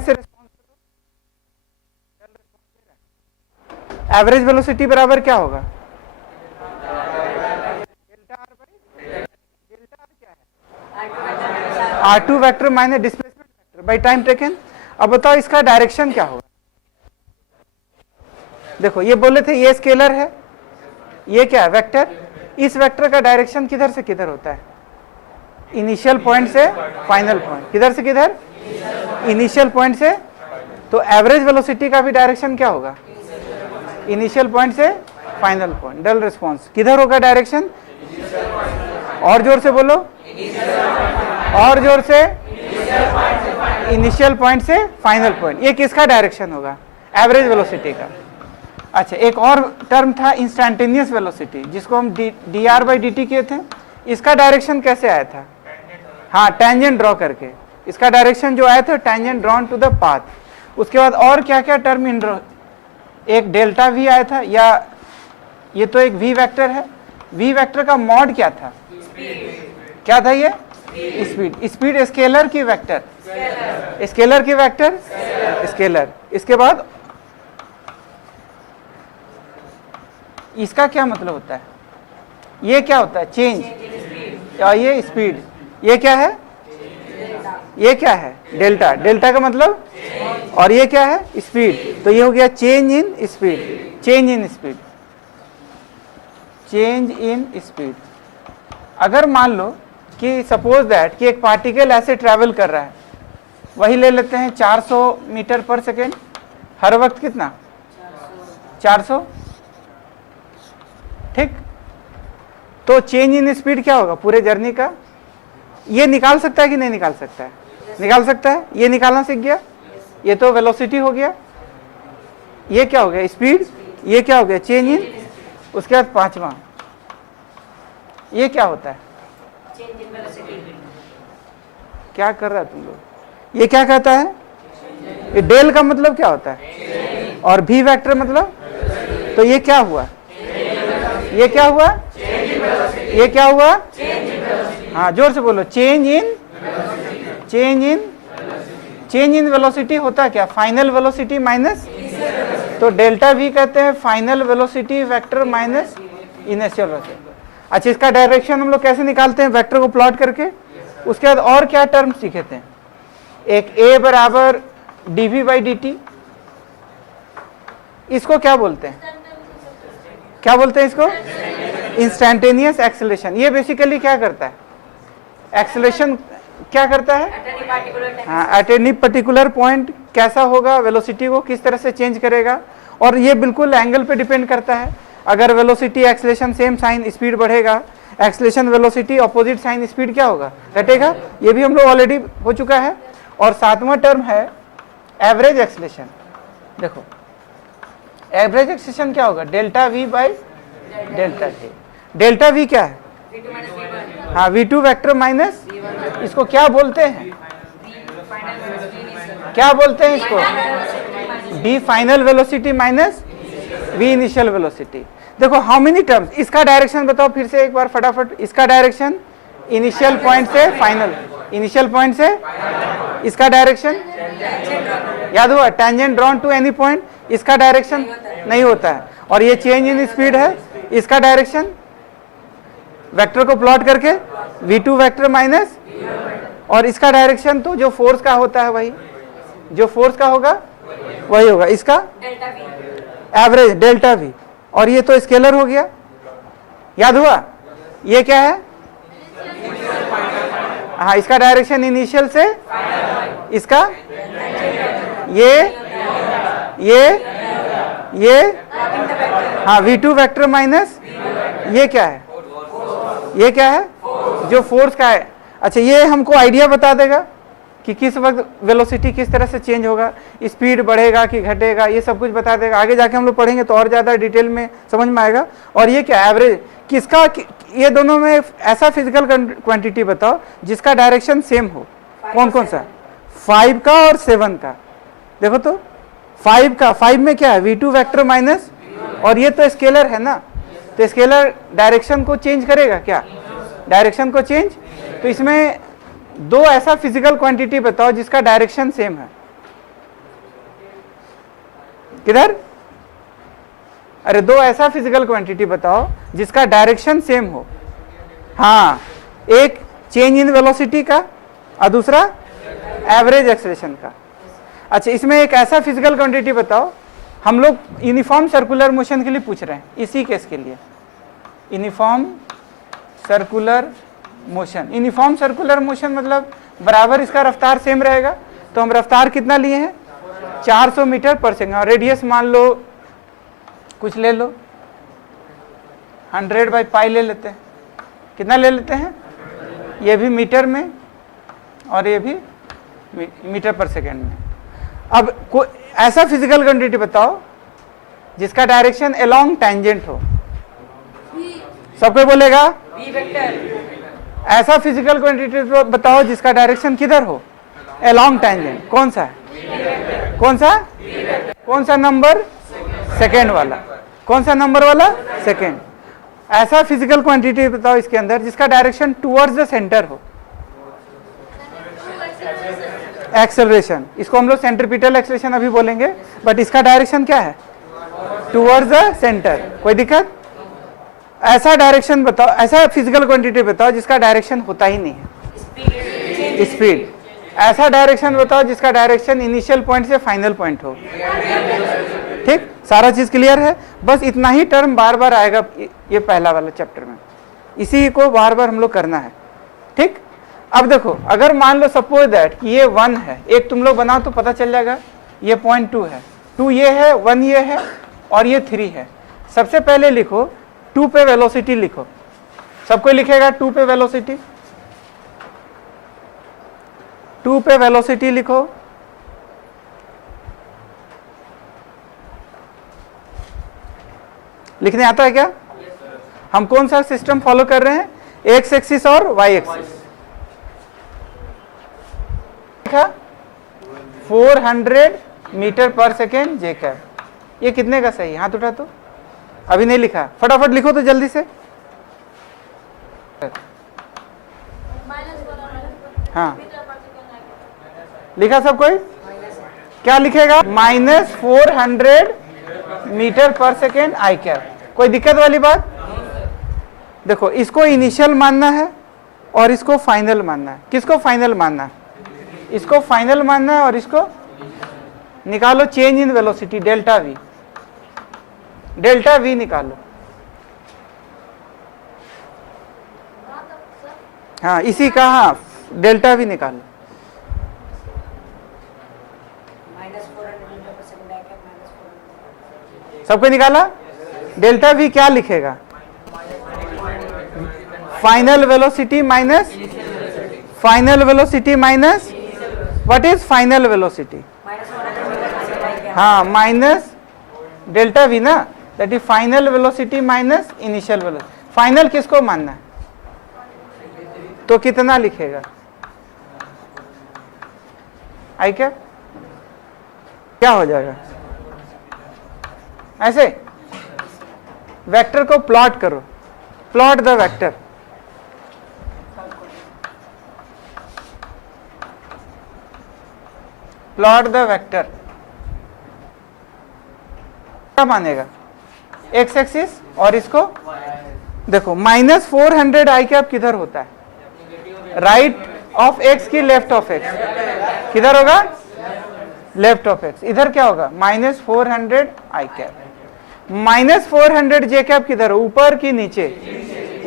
से response average velocity बराबर क्या होगा? Delta R by delta R क्या है? R2 vector minus displacement vector by time taken. अब बताओ इसका डायरेक्शन क्या होगा? देखो ये बोले थे ये स्केलर है, ये क्या है? वेक्टर। इस वेक्टर का डायरेक्शन किधर से किधर होता है? इनिशियल पॉइंट से फाइनल पॉइंट। किधर से किधर? इनिशियल पॉइंट से। तो एवरेज वेलोसिटी का भी डायरेक्शन क्या होगा? इनिशियल पॉइंट से फाइनल पॉइंट। डेल रिस्पॉन्स किधर होगा डायरेक्शन? और जोर से बोलो, और जोर से। इनिशियल पॉइंट से फाइनल पॉइंट। ये किसका डायरेक्शन होगा? एवरेज वेलोसिटी का। अच्छा, एक और टर्म था इंस्टेंटेनियस वेलोसिटी, जिसको हम D R by d T किए थे। इसका डायरेक्शन कैसे आया था? हाँ, टेंजेंट ड्रॉ करके। इसका डायरेक्शन जो आया था tangent drawn to the path. उसके बाद और क्या क्या टर्म इन एक डेल्टा वी आया था, या ये तो एक वी वेक्टर है। वी वेक्टर का मॉड क्या था? क्या था ये? स्पीड। स्पीड स्केलर की वेक्टर, स्केलर की वेक्टर स्केलर। इसके बाद इसका क्या मतलब होता है? ये क्या होता है? चेंज। और ये स्पीड, ये क्या है? ये क्या है? डेल्टा। डेल्टा का मतलब, और ये क्या है? स्पीड। तो ये हो गया change in speed. Change in speed, change in speed. अगर मान लो कि सपोज दैट कि एक पार्टिकल ऐसे ट्रैवल कर रहा है, वही ले लेते हैं 400 मीटर पर सेकेंड, हर वक्त कितना? 400। ठीक। तो चेंज इन स्पीड क्या होगा पूरे जर्नी का? ये निकाल सकता है कि नहीं निकाल सकता है? निकाल सकता है। ये निकालना सीख गया। ये तो वेलोसिटी हो गया। ये क्या हो गया? स्पीड। ये क्या हो गया? Change in. उसके बाद पांचवा ये क्या होता है? क्या कर रहा है तुम लोग? ये क्या कहता है? ये डेल का मतलब क्या होता है? और भी वेक्टर मतलब? तो ये क्या हुआ? ये क्या हुआ? ये क्या हुआ? हाँ, जोर से बोलो। Change in, change in, change in velocity होता है क्या? Final velocity minus. तो डेल्टा वी कहते हैं final velocity vector minus initial velocity. अच्छा, इसका डायरेक्शन हम लोग कैसे निकालते हैं? वेक्टर को प्लॉट करके। उसके बाद और क्या टर्म सीखे थे? एक ए बराबर डीवी बाई डी टी। इसको क्या बोलते हैं? क्या बोलते हैं इसको? Instantaneous acceleration. ये बेसिकली क्या करता है? एक्सेलरेशन क्या करता है? हाँ, एट एनी पर्टिकुलर पॉइंट कैसा होगा, वेलोसिटी को किस तरह से चेंज करेगा। और ये बिल्कुल एंगल पे डिपेंड करता है। अगर velocity acceleration same sign, speed बढ़ेगा। Acceleration velocity opposite sign, speed क्या होगा? घटेगा। ये भी हम लोग ऑलरेडी हो चुका है। और सातवां टर्म है एवरेज एक्सेलरेशन। देखो एवरेज एक्सेलरेशन क्या होगा? Delta we by delta T. Delta we क्या है? हाँ, V2 वेक्टर माइनस, इसको क्या बोलते हैं? क्या बोलते हैं इसको? The final velocity minus v initial velocity. देखो हाउ मेनी टर्म्स। इसका डायरेक्शन बताओ फिर से एक बार फटाफट। इसका डायरेक्शन इनिशियल पॉइंट से फाइनल, इनिशियल पॉइंट से। इसका डायरेक्शन याद हुआ? Tangent drawn to any point. इसका डायरेक्शन नहीं होता है। और ये चेंज इन स्पीड है। इसका डायरेक्शन वेक्टर को प्लॉट करके V2 वेक्टर माइनस, और इसका डायरेक्शन तो जो फोर्स का होता है वही, जो फोर्स का होगा वही होगा। इसका एवरेज डेल्टा वी। और ये तो स्केलर हो गया। याद हुआ? ये क्या है? हाँ, इसका डायरेक्शन इनिशियल से। इसका ये हाँ, V2 वेक्टर माइनस ये क्या है? ये क्या है? जो फोर्स का है। अच्छा, ये हमको आइडिया बता देगा कि किस वक्त वेलोसिटी किस तरह से चेंज होगा, स्पीड बढ़ेगा कि घटेगा, ये सब कुछ बता देगा। आगे जाके हम लोग पढ़ेंगे तो और ज़्यादा डिटेल में समझ में आएगा। और ये क्या एवरेज किसका? ये दोनों में ऐसा फिजिकल क्वांटिटी बताओ जिसका डायरेक्शन सेम हो। कौन कौन सा? 5 का और 7 का। देखो तो 5 का, 5 में क्या है? V2 वेक्टर माइनस, और ये तो स्केलर है ना, तो स्केलर डायरेक्शन को चेंज करेगा क्या? डायरेक्शन को चेंज। तो इसमें दो ऐसा फिजिकल क्वांटिटी बताओ जिसका डायरेक्शन सेम है। किधर? अरे दो ऐसा फिजिकल क्वांटिटी बताओ जिसका डायरेक्शन सेम हो। हाँ, एक चेंज इन वेलोसिटी का और दूसरा एवरेज एक्सेलरेशन का। अच्छा, इसमें एक ऐसा फिजिकल क्वांटिटी बताओ, हम लोग यूनिफॉर्म सर्कुलर मोशन के लिए पूछ रहे हैं, इसी केस के लिए uniform circular motion. Uniform circular motion मतलब बराबर इसका रफ्तार सेम रहेगा, तो हम रफ्तार कितना लिए हैं 400 मीटर पर सेकंड, और रेडियस मान लो कुछ ले लो 100/π ले लेते हैं। कितना ले लेते हैं? ये भी मीटर में और ये भी मीटर पर सेकेंड में। अब कोई ऐसा फिजिकल क्वांटिटी बताओ जिसका डायरेक्शन अलोंग टेंजेंट हो। सब कोई बोलेगा ऐसा फिजिकल क्वांटिटी बताओ जिसका डायरेक्शन किधर हो? Along tangent. कौन सा है? कौन सा? कौन सा नंबर? सेकेंड वाला। कौन सा नंबर वाला? सेकेंड। ऐसा फिजिकल क्वांटिटी बताओ इसके अंदर जिसका डायरेक्शन टुवर्ड्स द सेंटर हो। एक्सेलरेशन, इसको हम लोग सेंट्रीपिटल एक्सेलरेशन अभी बोलेंगे, बट इसका डायरेक्शन क्या है? Towards the centre. कोई दिक्कत? ऐसा डायरेक्शन बताओ, ऐसा फिजिकल क्वांटिटी बताओ जिसका डायरेक्शन होता ही नहीं है, स्पीड। ऐसा डायरेक्शन बताओ जिसका डायरेक्शन इनिशियल पॉइंट से फाइनल पॉइंट हो। ठीक, सारा चीज क्लियर है? बस इतना ही टर्म बार बार आएगा ये पहला वाला चैप्टर में, इसी को बार बार हम लोग करना है। ठीक, अब देखो, अगर मान लो सपोज दैट कि ये 1 है, एक तुम लोग बनाओ तो पता चल जाएगा ये पॉइंट 2 है, 2 ये है, 1 ये है और ये 3 है। सबसे पहले लिखो 2 पे वेलोसिटी लिखो। सब कोई लिखेगा 2 पे वेलोसिटी? 2 पे वेलोसिटी लिखो। लिखने आता है क्या? हम कौन सा सिस्टम फॉलो कर रहे हैं? एक्स एक्सिस और वाई एक्सिस। लिखा 400 मीटर पर सेकेंड जे कैप। ये कितने का सही? हाथ उठा तो। अभी नहीं लिखा, फटाफट लिखो तो जल्दी से। हाँ, लिखा सब कोई? क्या लिखेगा? -400 मीटर पर सेकेंड आई कैप। कोई दिक्कत वाली बात? देखो, इसको इनिशियल मानना है और इसको फाइनल मानना है। किसको फाइनल मानना है? इसको फाइनल मानना है और इसको निकालो change in velocity delta we. Delta we निकालो। हाँ, इसी का, हाँ, डेल्टा वी निकालो। सबको निकाला? डेल्टा वी क्या लिखेगा? Final velocity minus, final velocity minus, what is final velocity? हाँ, माइनस डेल्टा वी ना, that is final velocity minus initial velocity. Final किसको मानना है? तो कितना लिखेगा? आई क्या? क्या हो जाएगा? ऐसे वेक्टर को प्लॉट करो। Plot the vector. Plot the vector. क्या मानेगा? एक्स एक्सिस और इसको देखो, -400 आई कैप किधर होता है? राइट ऑफ एक्स की लेफ्ट ऑफ एक्स? किधर होगा? Left of x. इधर क्या होगा? -400 आई कैप। -400 जे कैप किधर हो? ऊपर की नीचे?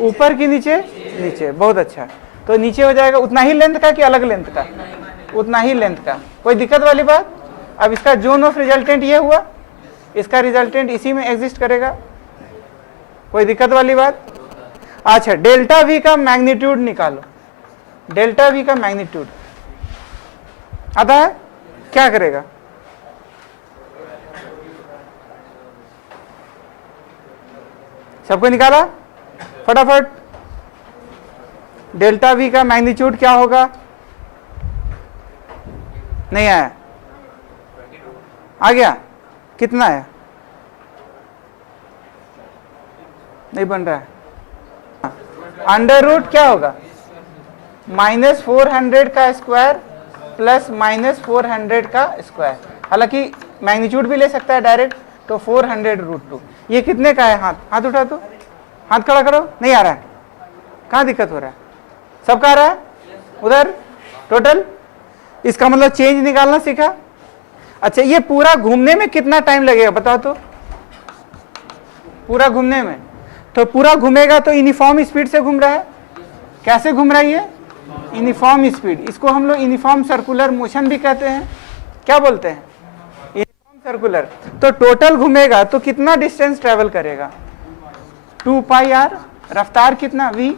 ऊपर की नीचे? नीचे। बहुत अच्छा, तो नीचे हो जाएगा। उतना ही लेंथ का कि अलग लेंथ का? उतना ही लेंथ का। कोई दिक्कत वाली बात? अब इसका जोन ऑफ रिजल्टेंट ये हुआ, इसका रिजल्टेंट इसी में एग्जिस्ट करेगा। कोई दिक्कत वाली बात? अच्छा, डेल्टा वी का मैग्नीट्यूड निकालो। डेल्टा वी का मैग्नीट्यूड आता है? क्या करेगा? सबको निकाला? फटाफट। डेल्टा वी का मैग्नीट्यूड क्या होगा? नहीं आया? आ गया? कितना आया? नहीं बन रहा है। अंडर रूट क्या होगा? -400 का स्क्वायर प्लस -400 का स्क्वायर। हालांकि मैग्नीट्यूड भी ले सकता है डायरेक्ट, तो 400√2। ये कितने का है? हाथ हाथ उठा, तो हाथ खड़ा करो। नहीं आ रहा है? कहाँ दिक्कत हो रहा है? सबका आ रहा है? उधर टोटल। इसका मतलब चेंज निकालना सीखा। अच्छा, ये पूरा घूमने में कितना टाइम लगेगा बताओ तो? पूरा घूमने में, तो पूरा घूमेगा तो यूनिफॉर्म स्पीड से घूम रहा है। कैसे घूम रहा है ये? Uniform speed. इसको हम लोग यूनिफॉर्म सर्कुलर मोशन भी कहते हैं। क्या बोलते हैं? Uniform circular. तो टोटल घूमेगा तो कितना डिस्टेंस ट्रेवल करेगा? 2πr। रफ्तार कितना? v।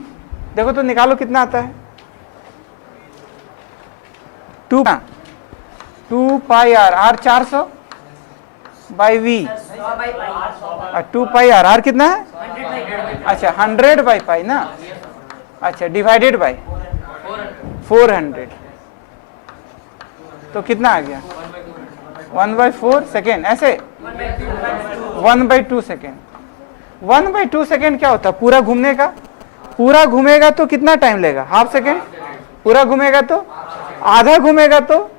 देखो तो निकालो कितना आता है। 2πr, r 400 by v। 2πr, r कितना है? अच्छा 100/π ना। अच्छा डिवाइडेड बाई 400, तो कितना आ गया? 1/4 सेकेंड। ऐसे 1/2 सेकेंड। 1/2 सेकेंड क्या होता है पूरा घूमने का? पूरा घूमेगा तो कितना टाइम लेगा? Half second. पूरा घूमेगा तो, आधा घूमेगा तो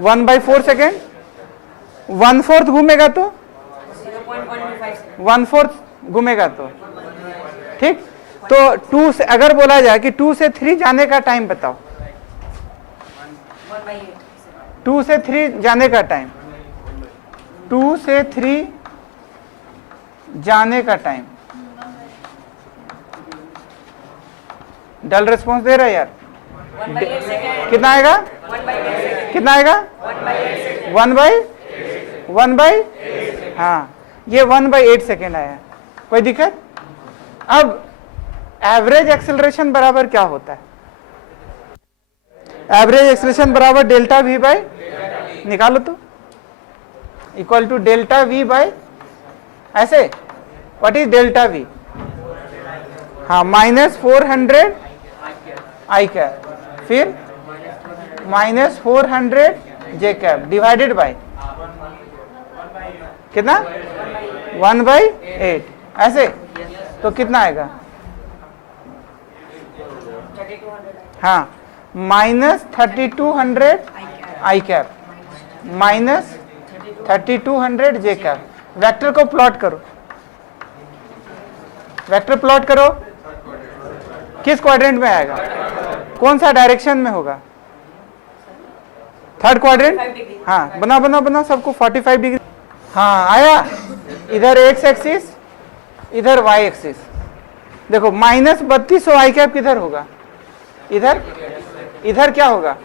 1/4 सेकेंड। 1/4 घूमेगा तो 1/4 घूमेगा तो, ठीक। तो 2 से अगर बोला जाए कि 2 से 3 जाने का टाइम बताओ, 2 से 3 जाने का टाइम, 2 से 3 जाने का टाइम। डल रिस्पॉन्स दे रहा है यार। कितना आएगा? कितना आएगा? 1/, हाँ ये 1/8 सेकेंड आया। कोई दिक्कत? अब एवरेज एक्सेलरेशन बराबर क्या होता है? एवरेज एक्सेलरेशन बराबर डेल्टा v बाय, निकालो तो, equal to delta v by ऐसे। What is delta v? हाँ -400 i कैप, फिर -400 j कैप डिवाइडेड बाय कितना? 1/8 ऐसे। तो कितना आएगा? हाँ -3200 i cap -3200 j cap. Vector को प्लॉट करो, वेक्टर प्लॉट करो। किस क्वाड्रेंट में आएगा? कौन सा डायरेक्शन में होगा? Third quadrant. हाँ बना बना बना सबको 45 डिग्री। हाँ आया। इधर x एक्सिस, इधर y एक्सिस। देखो -3200 i कैप किधर होगा? इधर। इधर क्या होगा?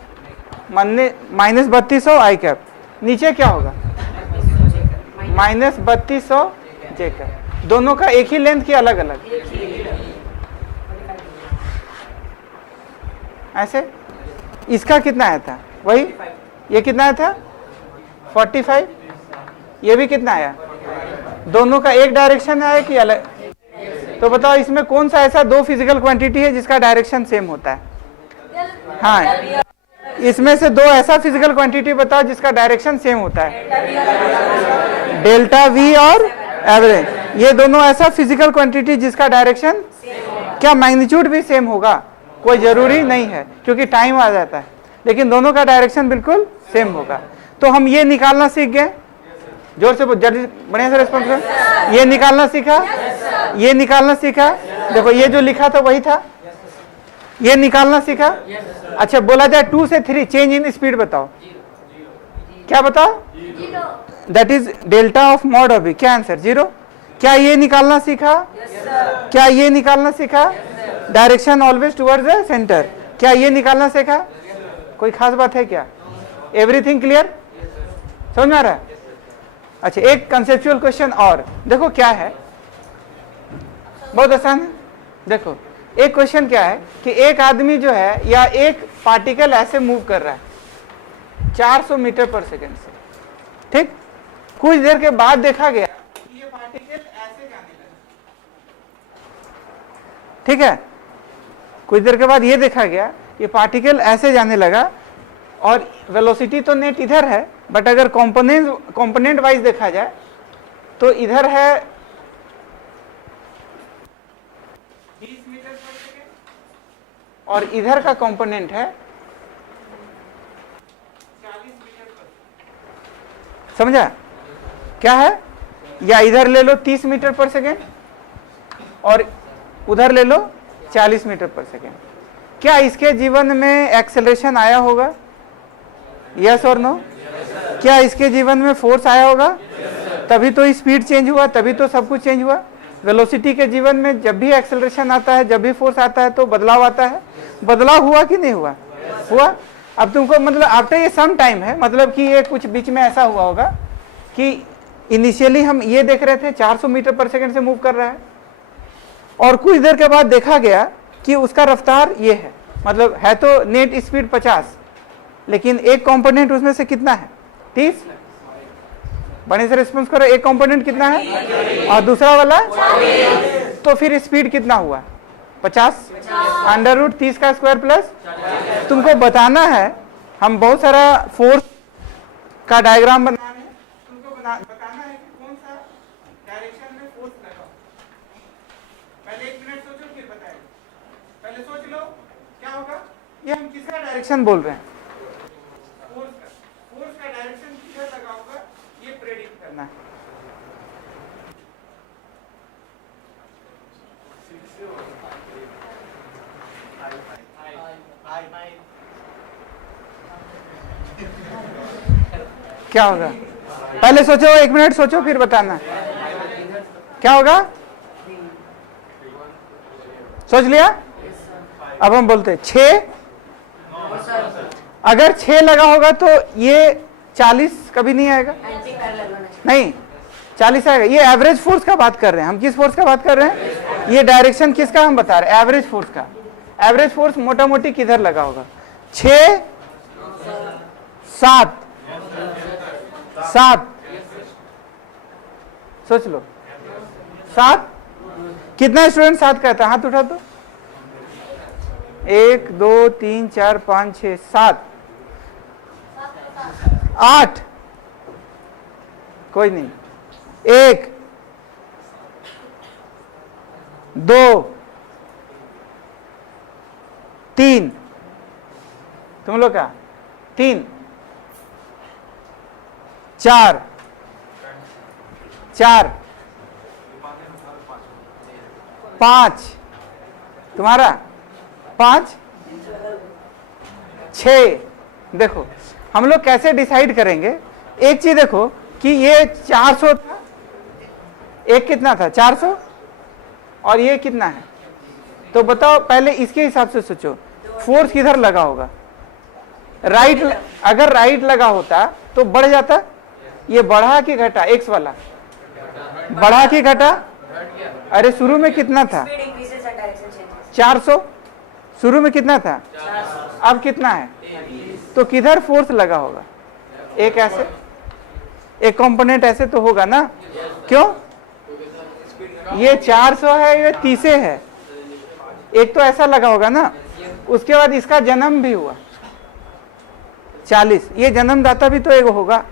-3200 i कैप। नीचे क्या होगा? -3200 j कैप। दोनों का एक ही लेंथ की अलग अलग? ऐसे। इसका कितना आया था? वही। ये कितना आया था? 45। ये भी कितना आया? दोनों का एक डायरेक्शन आया कि अलग? तो बताओ इसमें कौन सा ऐसा दो फिजिकल क्वांटिटी है जिसका डायरेक्शन सेम होता है? हाँ, इसमें से दो ऐसा फिजिकल क्वांटिटी बताओ जिसका डायरेक्शन सेम होता है। डेल्टा वी और एवरेज, ये दोनों ऐसा फिजिकल क्वांटिटी जिसका डायरेक्शन, क्या मैग्नीट्यूड भी सेम होगा? कोई जरूरी नहीं है क्योंकि टाइम आ जाता है, लेकिन दोनों का डायरेक्शन बिल्कुल सेम होगा। तो हम ये निकालना सीख गए। जोर से बढ़िया से रिस्पॉन्स करो। ये निकालना सीखा, ये निकालना सीखा। देखो ये जो लिखा था वही था, ये निकालना सीखा। अच्छा बोला जाए 2 से 3 चेंज इन स्पीड बताओ, क्या बताओ? That is delta of mod of b. क्या आंसर? 0। क्या ये निकालना सीखा? क्या ये निकालना सीखा? Direction always towards the centre. क्या ये निकालना सीखा? कोई खास बात है क्या? Everything clear? समझ में आ रहा है? अच्छा एक कंसेप्चुअल क्वेश्चन और देखो क्या है, बहुत आसान है। देखो एक क्वेश्चन क्या है कि एक आदमी जो है या एक पार्टिकल ऐसे मूव कर रहा है 400 मीटर पर सेकेंड से, ठीक। कुछ देर के बाद देखा गया कि ये पार्टिकल ऐसे जाने लगा, ठीक है। कुछ देर के बाद ये देखा गया ये पार्टिकल ऐसे जाने लगा और वेलोसिटी तो नेट इधर है, बट अगर कंपोनेंट वाइज देखा जाए तो इधर है 20 मीटर पर सेकेंड और इधर का कंपोनेंट है 40 मीटर पर सेकेंड। समझा क्या है? या इधर ले लो 30 मीटर पर सेकेंड और उधर ले लो 40 मीटर पर सेकेंड। क्या इसके जीवन में एक्सेलरेशन आया होगा? यस और नो? क्या इसके जीवन में फोर्स आया होगा? तभी तो स्पीड चेंज हुआ, तभी तो सब कुछ चेंज हुआ। वेलोसिटी के जीवन में जब भी एक्सेलरेशन आता है, जब भी फोर्स आता है तो बदलाव आता है। बदलाव हुआ कि नहीं हुआ? हुआ। अब तुमको मतलब आफ्टर ये सम टाइम है, मतलब कि ये कुछ बीच में ऐसा हुआ होगा कि इनिशियली हम ये देख रहे थे 400 मीटर पर सेकेंड से मूव कर रहा है, और कुछ देर के बाद देखा गया कि उसका रफ्तार ये है, मतलब है तो नेट स्पीड 50, लेकिन एक कंपोनेंट उसमें से कितना है? 30। बड़े से रिस्पॉन्स करो, एक कंपोनेंट कितना है और दूसरा वाला, तो फिर स्पीड कितना हुआ? 50 √30 का स्क्वायर प्लस। तुमको बताना है, हम बहुत सारा फोर्स का डायग्राम बना रहे हैं, तुमको बताना है कि कौन सा डायरेक्शन में फोर्स लगा। पहले 1 मिनट सोचो फिर बताएंगे। पहले सोच लो क्या होगा। ये हम किसका डायरेक्शन बोल रहे हैं? फोर्स का डायरेक्शन किधर लगा होगा ये प्रेडिक्ट करना है। क्या होगा? पहले सोचो, 1 मिनट सोचो फिर बताना क्या होगा। सोच लिया? अब हम बोलते 6। अगर 6 लगा होगा तो ये 40 कभी नहीं आएगा, नहीं 40 आएगा। ये एवरेज फोर्स का बात कर रहे हैं हम। किस फोर्स का बात कर रहे हैं? ये डायरेक्शन किसका हम बता रहे हैं? एवरेज फोर्स का। एवरेज फोर्स मोटा मोटी किधर लगा होगा? 6 7 7। सोच लो 7। कितना स्टूडेंट 7 कहता है? हाथ उठा दो। 1 2 3 4 5 6 7 8। कोई नहीं। 1 2 3। तुम लोग का 3 4 4 5। तुम्हारा 5 6। देखो हम लोग कैसे डिसाइड करेंगे? एक चीज देखो कि ये 400 था, एक कितना था? 400, और ये कितना है? तो बताओ पहले इसके हिसाब से सोचो, फोर्स किधर लगा होगा? राइट। अगर राइट लगा होता तो बढ़ जाता। ये बढ़ा कि घटा? एक्स वाला बढ़ा कि घटा? अरे शुरू में कितना था? 400। शुरू में कितना था? अब कितना है? तो किधर फोर्स लगा होगा? एक ऐसे, एक कंपोनेंट ऐसे तो होगा ना। क्यों? ये 400 है, ये 30 है, एक तो ऐसा लगा होगा ना। उसके बाद इसका जन्म भी हुआ 40। ये जन्मदाता भी तो एक होगा।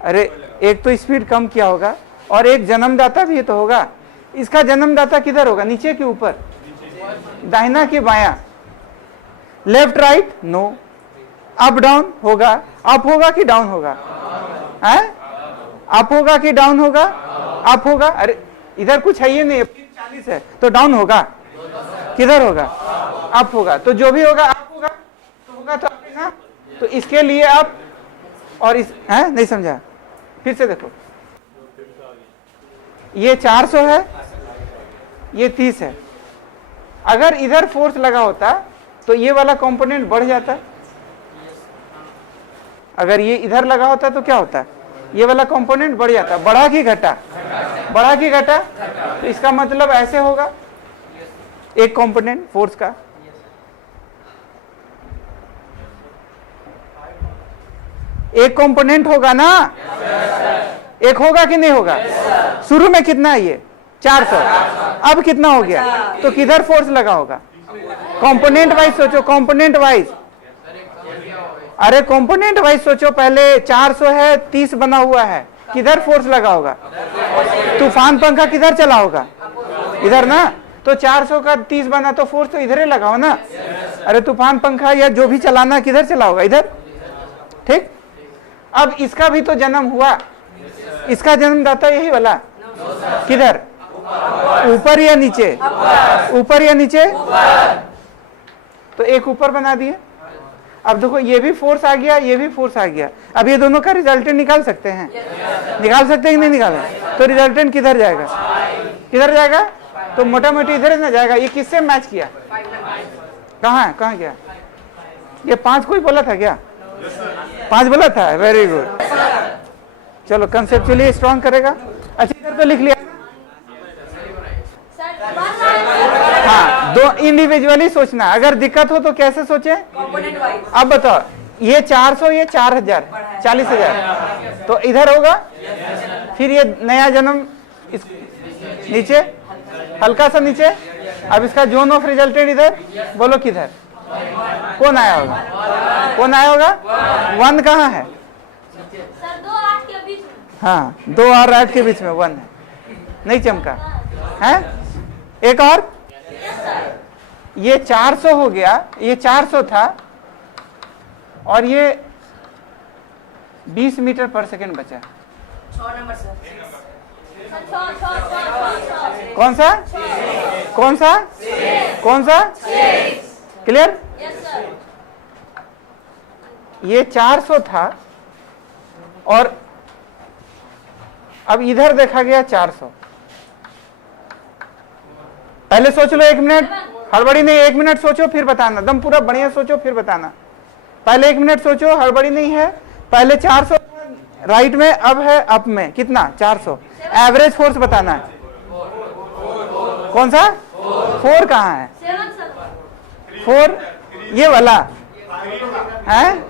अरे एक तो स्पीड कम किया होगा और एक जन्मदाता भी तो होगा। इसका जन्मदाता किधर होगा? नीचे के ऊपर, दाहिना कि बायां? Left right? No. Up down होगा? अप होगा कि डाउन होगा? है? अप होगा कि डाउन होगा? अप होगा। अरे इधर कुछ है ही नहीं, 40 है तो डाउन होगा? किधर होगा? अप होगा। तो जो भी होगा अप होगा, तो होगा तो अप ना। तो इसके लिए अप और इस है, नहीं समझा? फिर से देखो, ये 400 है, ये 30 है। अगर इधर फोर्स लगा होता तो ये वाला कंपोनेंट बढ़ जाता। अगर ये इधर लगा होता तो क्या होता? ये वाला कंपोनेंट बढ़ जाता। बढ़ा कि घटा? बढ़ा कि घटा? तो इसका मतलब ऐसे होगा एक कंपोनेंट फोर्स का। एक कंपोनेंट होगा ना, एक होगा कि नहीं होगा? शुरू में कितना है? ये 400। अब कितना हो गया? तो किधर फोर्स लगा होगा? कंपोनेंट वाइज सोचो, कंपोनेंट वाइज। अरे कंपोनेंट वाइज सोचो पहले। 400 है, 30 बना हुआ है, किधर फोर्स लगा होगा? तूफान पंखा किधर चला होगा? इधर ना। तो 400 का 30 बना तो फोर्स तो इधर ही लगा हो ना। अरे तूफान पंखा या जो भी चलाना किधर चला होगा? इधर। ठीक। अब इसका भी तो जन्म हुआ, इसका जन्मदाता यही वाला, किधर, ऊपर या नीचे, ऊपर या नीचे, तो एक ऊपर बना दिए। अब देखो ये भी फोर्स आ गया, ये भी फोर्स आ गया, अब ये दोनों का रिजल्टेंट निकाल सकते हैं, निकाल सकते हैं कि नहीं निकाला, तो रिजल्टेंट किधर जाएगा, किधर जाएगा, तो मोटा मोटी इधर ना जाएगा। ये किससे मैच किया, कहाँ गया, ये 5 कोई बोला था क्या, 5 बोला था, वेरी गुड, चलो कंसेप्चुअली स्ट्रॉन्ग करेगा। अच्छा इधर तो लिख लिया, हाँ, दो इंडिविजुअली सोचना, अगर दिक्कत हो तो कैसे सोचे, अब बताओ ये 400 ये 4000 40,000, तो इधर होगा, फिर ये नया जन्म इस नीचे, हल्का सा नीचे, अब इसका जोन ऑफ रिजल्टेंट इधर, बोलो किधर, कौन आया होगा, कौन आया होगा, 1 कहाँ है, सर 2 8 के बीच में, हाँ 2 और 8 के बीच में 1 है, नहीं चमका है। एक और, ये 400 हो गया, ये 400 था और ये 20 मीटर पर सेकंड बचा, 6 नंबर सर, कौन सा, कौन सा, कौन सा, क्लियर, यस सर, ये 400 था और अब इधर देखा गया 400। पहले सोच लो 1 मिनट, हड़बड़ी नहीं, 1 मिनट सोचो फिर बताना, दम पूरा बढ़िया सोचो फिर बताना, पहले 1 मिनट सोचो, हड़बड़ी नहीं है। पहले 400 राइट में, अब है अप में कितना, 400, एवरेज फोर्स बताना है, कौन सा, 4 कहाँ है, 7 सर, 4 ये वाला है,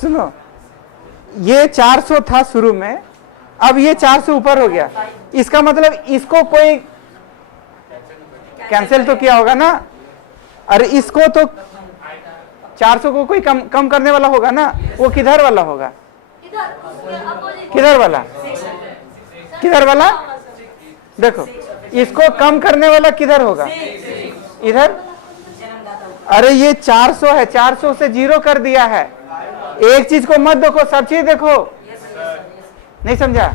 सुनो ये 400 था शुरू में, अब ये 400 ऊपर हो गया, इसका मतलब इसको कोई कैंसिल तो किया होगा ना, अरे इसको तो 400 को कोई कम करने वाला होगा ना, वो किधर वाला होगा, इधर उसके अपोजिट, किधर वाला, किधर वाला, देखो इसको कम करने वाला किधर होगा, इधर, अरे ये 400 है, 400 से 0 कर दिया है, एक चीज को मत देखो सब चीज देखो, नहीं समझा,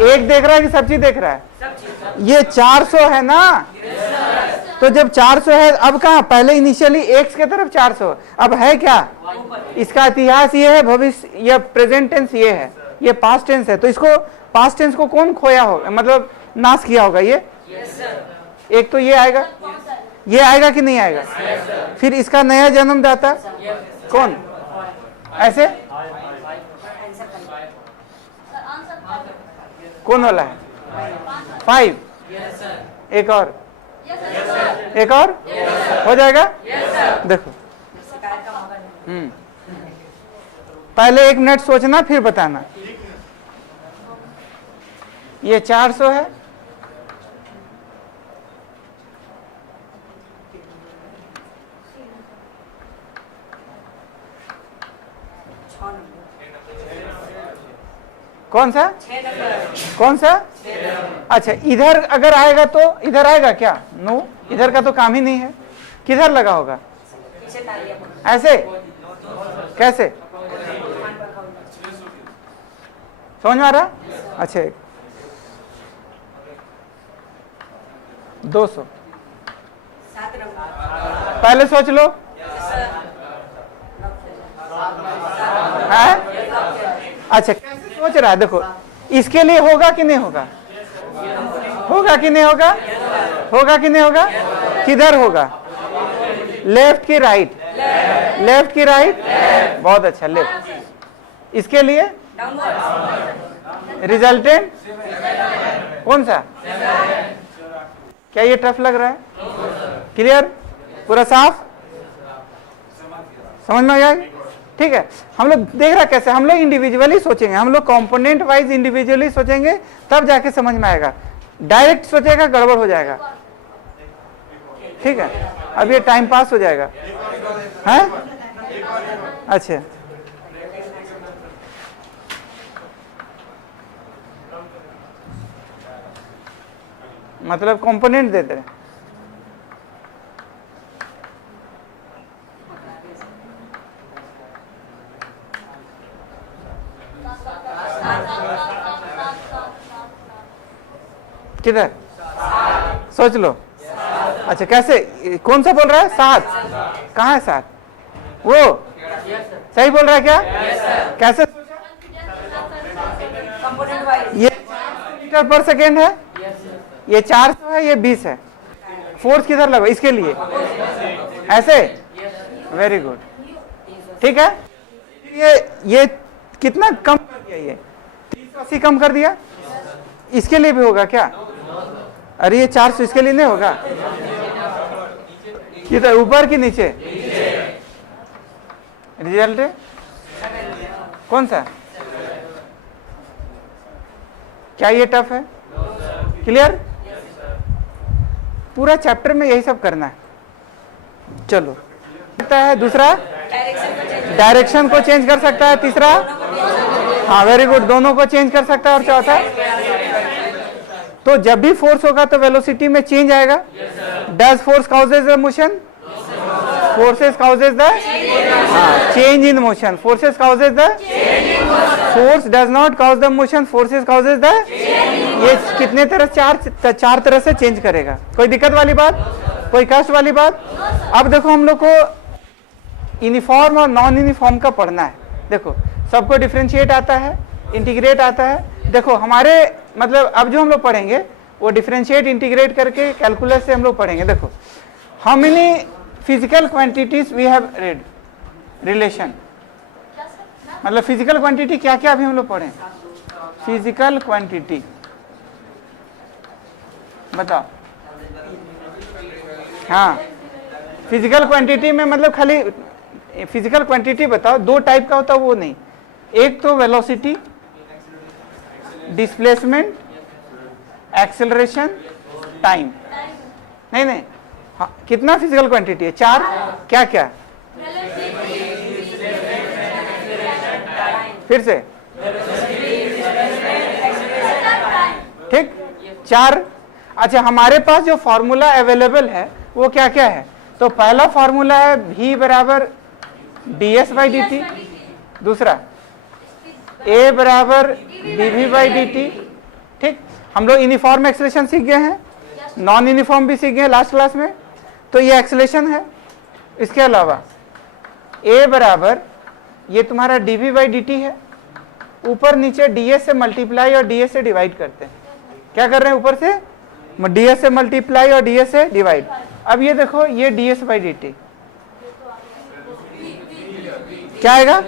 एक देख रहा है कि सब चीज देख रहा है, ये 400 है ना, तो जब 400 है अब कहाँ, पहले इनिशियली x के तरफ 400, अब है क्या, इसका इतिहास ये है, भविष्य ये प्रेजेंट टेंस ये है, ये पास्ट टेंस है, तो इसको पास्ट टेंस को कौन खोया होगा, मतलब नाश किया होगा, ये एक तो ये आएगा, ये आएगा कि नहीं आएगा, फिर इसका नया जन्मदाता कौन, ऐसे सर आंसर कौन वाला है, 5, एक और, यस सर, एक और हो जाएगा, देखो पहले 1 मिनट सोचना फिर बताना, ये 400 है, कौन सा, कौन सा, अच्छा इधर अगर आएगा तो इधर आएगा क्या, नो, इधर का तो काम ही नहीं है, किधर लगा होगा, ऐसे, कैसे, समझ में आ रहा, अच्छा 200, पहले सोच लो, है, अच्छा कैसे सोच रहा है, देखो इसके लिए होगा कि नहीं होगा, होगा कि नहीं होगा, होगा कि नहीं होगा, किधर होगा, लेफ्ट की राइट, लेफ्ट की राइट, बहुत अच्छा, लेफ्ट, इसके लिए रिजल्टेंट कौन सा, क्या ये टफ लग रहा है, क्लियर, पूरा साफ, समझ में आ गया, ठीक है। हम लोग देख रहा कैसे, हम लोग इंडिविजुअली सोचेंगे, हम लोग कंपोनेंट वाइज इंडिविजुअली सोचेंगे, तब जाके समझ में आएगा, डायरेक्ट सोचेगा गड़बड़ हो जाएगा, ठीक है, अब ये टाइम पास हो जाएगा, हैं, अच्छा मतलब कंपोनेंट देते हैं, किधर? सोच लो। अच्छा कैसे, कौन सा बोल रहा है? 7। कहाँ है 7? वो सही बोल रहा है क्या? कैसे? ये मीटर पर सेकेंड है, ये 400 है, ये 20 है। फोर्स किधर लगा? इसके लिए ऐसे। वेरी गुड, ठीक है। ये कितना कम कर दिया? ये 380 कम कर दिया। इसके लिए भी होगा क्या? अरे ये 400 इसके लिए नहीं होगा? किधर, ऊपर कि नीचे? रिजल्ट कौन सा? क्या ये टफ है? क्लियर? पूरा चैप्टर में यही सब करना है। चलो, है दूसरा, डायरेक्शन को चेंज कर सकता है। तीसरा, हाँ वेरी गुड, दोनों को चेंज कर सकता है। और चौथा, तो जब भी फोर्स होगा तो वेलोसिटी में चेंज आएगा। Does force causes the motion? Forces causes the change in motion. Forces causes the force does not cause the motion, forces causes the. ये कितने तरह? चार तरह से चेंज करेगा। कोई दिक्कत वाली बात? कोई कष्ट वाली बात? अब देखो हम लोग को यूनिफॉर्म और नॉन यूनिफॉर्म का पढ़ना है। देखो सबको डिफरेंशिएट आता है, इंटीग्रेट आता है। देखो हमारे मतलब अब जो हम लोग पढ़ेंगे वो डिफरेंशिएट इंटीग्रेट करके कैलकुलस से हम लोग पढ़ेंगे। देखो how many physical quantities we have read relation, मतलब फिजिकल क्वांटिटी क्या क्या अभी हम लोग पढ़े? फिजिकल क्वांटिटी बताओ। हाँ, फिजिकल क्वांटिटी में मतलब खाली फिजिकल क्वांटिटी बताओ। दो टाइप का होता है, वो नहीं। एक तो वेलोसिटी, डिस्प्लेसमेंट, एक्सेलरेशन, टाइम। नहीं, हाँ, कितना फिजिकल क्वांटिटी है? 4। क्या क्या? फिर से ठीक, 4। अच्छा, हमारे पास जो फॉर्मूला अवेलेबल है वो क्या क्या है? तो पहला फॉर्मूला है v बराबर ds/dt। दूसरा a बराबर dv/dt। ठीक, हम लोग यूनिफॉर्म एक्सेलरेशन सीख गए हैं, नॉन यूनिफॉर्म भी सीख गए लास्ट क्लास में। तो ये एक्सेलरेशन है। इसके अलावा a बराबर ये तुम्हारा dv/dt है। ऊपर नीचे ds से मल्टीप्लाई और ds से डिवाइड करते हैं। क्या कर रहे हैं? ऊपर से ds से मल्टीप्लाई और ds से डिवाइड। अब ये देखो, ये ds/dt क्या आएगा?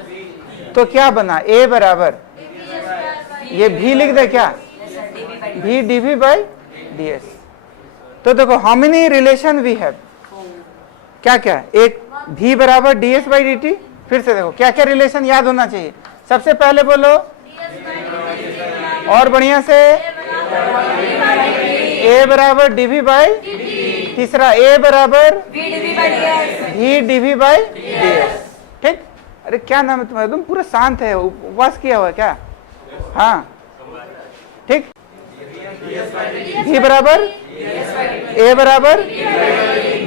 तो क्या बना? a बराबर ये v लिख दे क्या? v dv/ds। तो देखो how many relation we have? क्या क्या? एक v बराबर ds/dt। फिर से देखो क्या क्या रिलेशन याद होना चाहिए। सबसे पहले बोलो और बढ़िया से, a बराबर dv/dt। तीसरा a बराबर v dv/ds। ठीक। अरे क्या नाम है तुम्हारा? तुम पूरा शांत है, उपवास किया हुआ क्या? हाँ ठीक। v बराबर a बराबर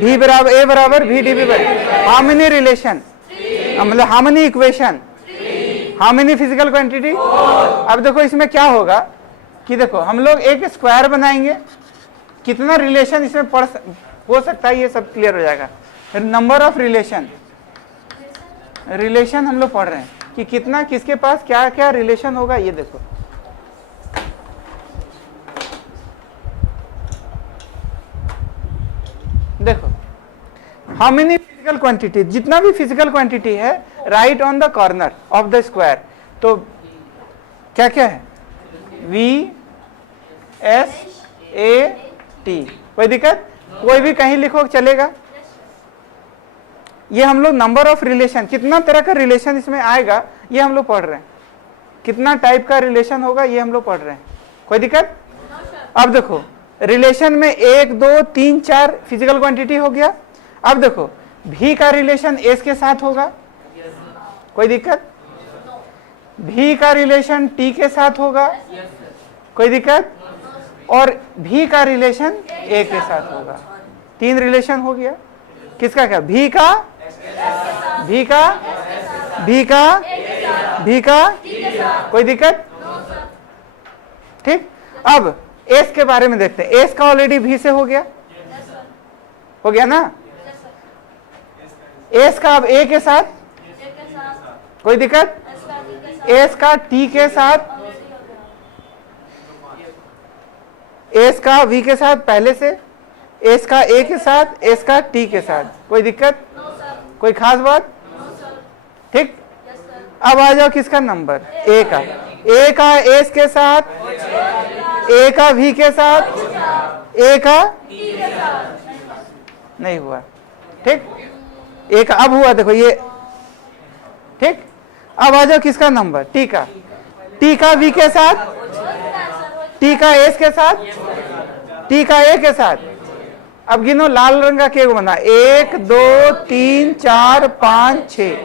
v बराबर a बराबर v dv/dt। How many relation, मतलब how many equation, how many physical quantity? अब देखो इसमें क्या होगा कि देखो हम लोग एक स्क्वायर बनाएंगे, कितना रिलेशन इसमें हो सकता है ये सब क्लियर हो जाएगा। नंबर ऑफ रिलेशन हम लोग पढ़ रहे हैं कि कितना किसके पास क्या क्या रिलेशन होगा। ये देखो देखो हाउ मेनी फिजिकल क्वांटिटी, जितना भी फिजिकल क्वांटिटी है right on the corner of the square. तो क्या क्या है? V S A T। कोई दिक्कत? कोई भी कहीं लिखो चलेगा। ये हम लोग नंबर ऑफ रिलेशन, कितना तरह का रिलेशन इसमें आएगा ये हम लोग पढ़ रहे हैं। कितना टाइप का रिलेशन होगा ये हम लोग पढ़ रहे हैं। कोई दिक्कत? अब देखो रिलेशन में 1 2 3 4 फिजिकल क्वांटिटी हो गया। अब देखो V का रिलेशन S के साथ होगा। कोई दिक्कत? V का रिलेशन T के साथ होगा। कोई दिक्कत? और V का रिलेशन A के साथ होगा। 3 रिलेशन हो गया। किसका क्या? V का कोई दिक्कत? ठीक। अब एस के बारे में देखते हैं। एस का ऑलरेडी भी से हो गया, यस सर, हो गया ना। यस सर, एस का अब ए के साथ ए के साथ, कोई दिक्कत, एस का टी के साथ, एस का टी के साथ, ऑलरेडी हो गया, एस का वी के साथ पहले से, एस का ए के साथ, एस का टी के साथ, कोई दिक्कत, नो सर, कोई खास बात, नो सर, ठीक। यस सर, अब आ जाओ किसका नंबर, ए का। ए का एस के साथ, ए का वी के साथ, ए का टी के साथ, नहीं हुआ, ठीक। ए का अब हुआ, देखो ये, ठीक। अब आ जाओ किसका नंबर, टी का। टी का वी के साथ, टी का एस के साथ, टी का ए के साथ। अब गिनो लाल रंग का केक बना, 1 2 3 4 5 6,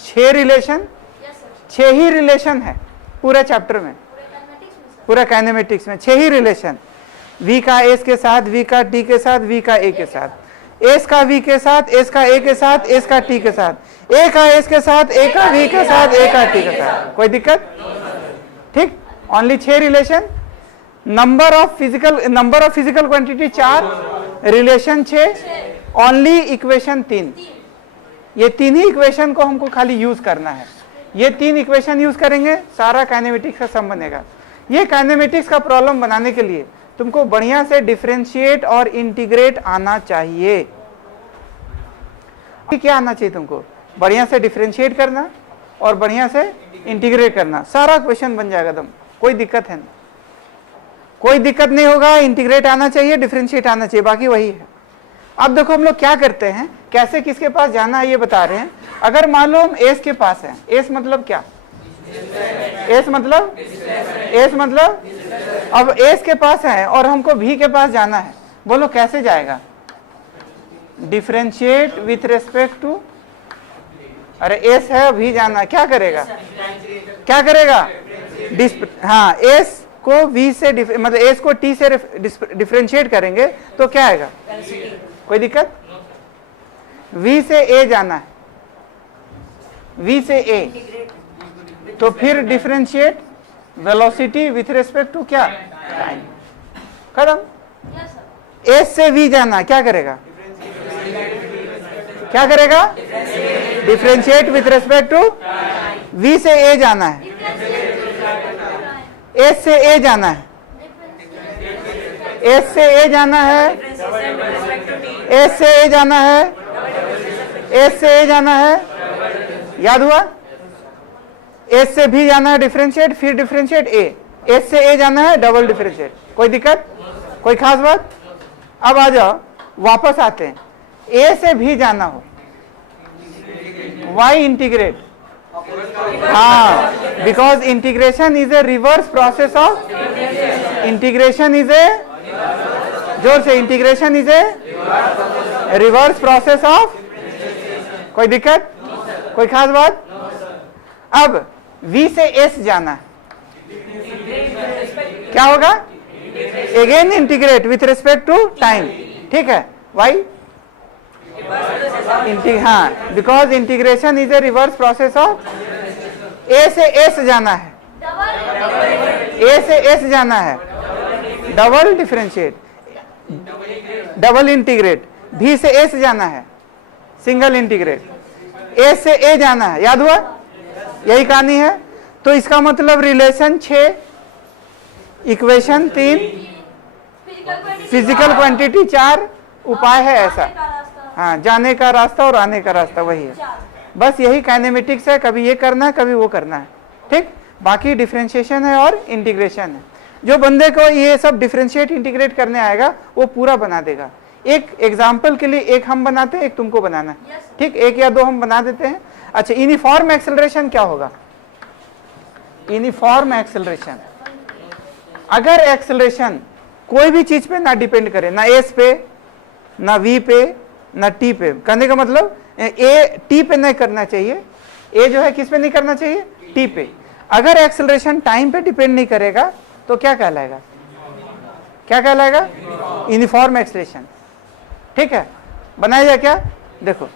6 रिलेशन, यस सर, 6 ही रिलेशन है पूरे चैप्टर में, पूरे मैथमेटिक्स में सर, पूरा काइनेमेटिक्स में 6 ही रिलेशन। वी का एस के साथ, वी का टी के साथ, वी का ए के साथ, एस का वी के साथ, एस का ए के साथ, एस का टी के साथ, ए का एस के साथ, ए का वी के साथ, ए का टी के साथ, कोई दिक्कत, ठीक। Only 6 relation. Number of physical quantity 4, relation 6, only equation 3। ये 3 ही इक्वेशन को हमको खाली यूज करना है। ये 3 इक्वेशन यूज करेंगे, सारा काइनेमेटिक्स का सम बनेगा। ये काइनेमेटिक्स का प्रॉब्लम बनाने के लिए तुमको बढ़िया से डिफरेंशिएट और इंटीग्रेट आना चाहिए। क्या आना चाहिए तुमको, बढ़िया से डिफरेंशिएट करना और बढ़िया से इंटीग्रेट करना, सारा क्वेश्चन बन जाएगा एकदम, कोई दिक्कत है नहीं, कोई दिक्कत नहीं होगा। इंटीग्रेट आना चाहिए, डिफरेंशिएट आना चाहिए, बाकी वही है। अब देखो हम लोग क्या करते हैं, कैसे किसके पास जाना है ये बता रहे हैं। अगर मान लो हम एस के पास हैं, एस मतलब क्या, एस मतलब अब एस के पास है और हमको भी के पास जाना है, बोलो कैसे जाएगा, डिफरेंशिएट विथ रेस्पेक्ट टू, अरे एस है भी जाना, क्या करेगा, क्या करेगा, हाँ एस को वी से मतलब एस को टी से डिफरेंशिएट करेंगे तो क्या आएगा, कोई दिक्कत। वी से ए जाना है, वी से ए, तो फिर differentiate velocity with respect to क्या, टाइम, खत्म। यस सर, एस से वी जाना, क्या करेगा, क्या करेगा, differentiate with respect to, v से ए जाना है, एस से ए जाना है, एस से ए जाना है, एस से ए जाना है, एस से ए जाना है, याद हुआ। एस से भी जाना है डिफरेंशिएट, फिर डिफरेंशिएट ए, एस से ए जाना है डबल डिफरेंशिएट, कोई दिक्कत, कोई खास बात। अब आ जाओ वापस आते हैं, ए से भी जाना हो, वाई इंटीग्रेट, हाँ, because integration is a reverse process of, integration is ए, जोर से, integration is a reverse process of, कोई दिक्कत, कोई खास बात। अब V से S जाना है, क्या होगा, again integrate with respect to time, ठीक है, वाई, हाँ, because integration is a reverse process of. A से एस जाना है, ए से एस जाना है, डबल डिफरेंशिएट, डबल इंटीग्रेट। भी से एस जाना है, सिंगल इंटीग्रेट। ए से ए जाना है, याद हुआ, यही कहानी है। तो इसका मतलब रिलेशन 6, इक्वेशन 3, फिजिकल क्वांटिटी 4, उपाय है ऐसा, हाँ, जाने का रास्ता और आने का रास्ता वही है, बस यही काइनेमेटिक्स है, कभी ये करना है कभी वो करना है, ठीक। बाकी डिफरेंशिएशन है और इंटीग्रेशन है। जो बंदे को ये सब डिफरेंशिएट इंटीग्रेट करने आएगा वो पूरा बना देगा। एक एग्जाम्पल के लिए एक हम बनाते हैं, एक तुमको बनाना है, ठीक, एक या दो हम बना देते हैं। अच्छा, यूनिफॉर्म एक्सेलरेशन क्या होगा, यूनिफॉर्म एक्सेलरेशन, अगर एक्सेलरेशन कोई भी चीज पे ना डिपेंड करे, ना एस पे, ना वी पे, ना टी पे, कहने का मतलब ए टी पे नहीं करना चाहिए, ए जो है किस पे नहीं करना चाहिए, टी पे। अगर एक्सेलरेशन टाइम पे डिपेंड नहीं करेगा तो क्या कहलाएगा, क्या कहलाएगा, यूनिफॉर्म एक्सेलरेशन, ठीक है। बनाया जाए क्या, देखो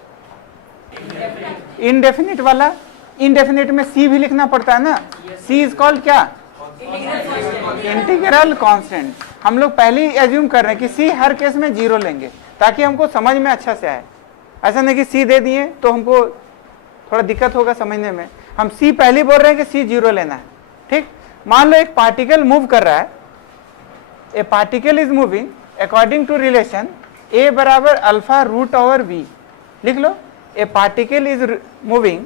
इनडेफिनिट वाला, इनडेफिनिट में सी भी लिखना पड़ता है ना, सी इज कॉल्ड क्या, इंटीग्रल कांस्टेंट। हम लोग पहले ही एज्यूम कर रहे हैं कि सी हर केस में 0 लेंगे ताकि हमको समझ में अच्छा से आए। ऐसा नहीं कि सी दे दिए तो हमको थोड़ा दिक्कत होगा समझने में। हम सी पहले ही बोल रहे हैं कि सी 0 लेना है। ठीक, मान लो एक पार्टिकल मूव कर रहा है, a particle is moving according to relation a बराबर अल्फा रूट ओवर वी। लिख लो, a particle is moving,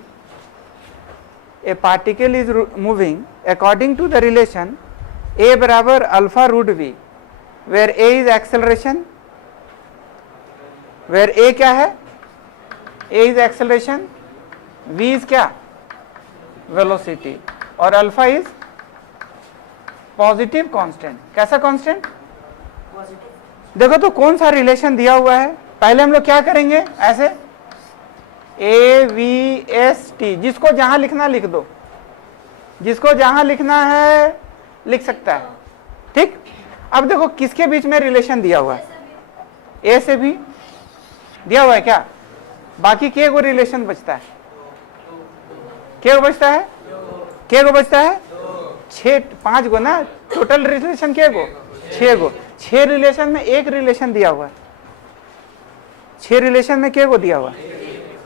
a particle is moving according to the relation a बराबर alpha root v, where a is acceleration, where a क्या है, a is acceleration, v is क्या, velocity, और alpha is positive constant. कैसा constant? देखो तो कौन सा रिलेशन दिया हुआ है। पहले हम लोग क्या करेंगे, ऐसे ए वी एस टी, जिसको जहां लिखना लिख दो, जिसको जहां लिखना है लिख सकता है। ठीक, अब देखो किसके बीच में रिलेशन दिया हुआ है, ए से भी दिया हुआ है क्या, बाकी के को रिलेशन बचता है, के को बचता है, के को बचता है 5 गो ना, टोटल रिलेशन के को 6 गो। 6 रिलेशन में एक रिलेशन दिया हुआ है, 6 रिलेशन में के को दिया हुआ है,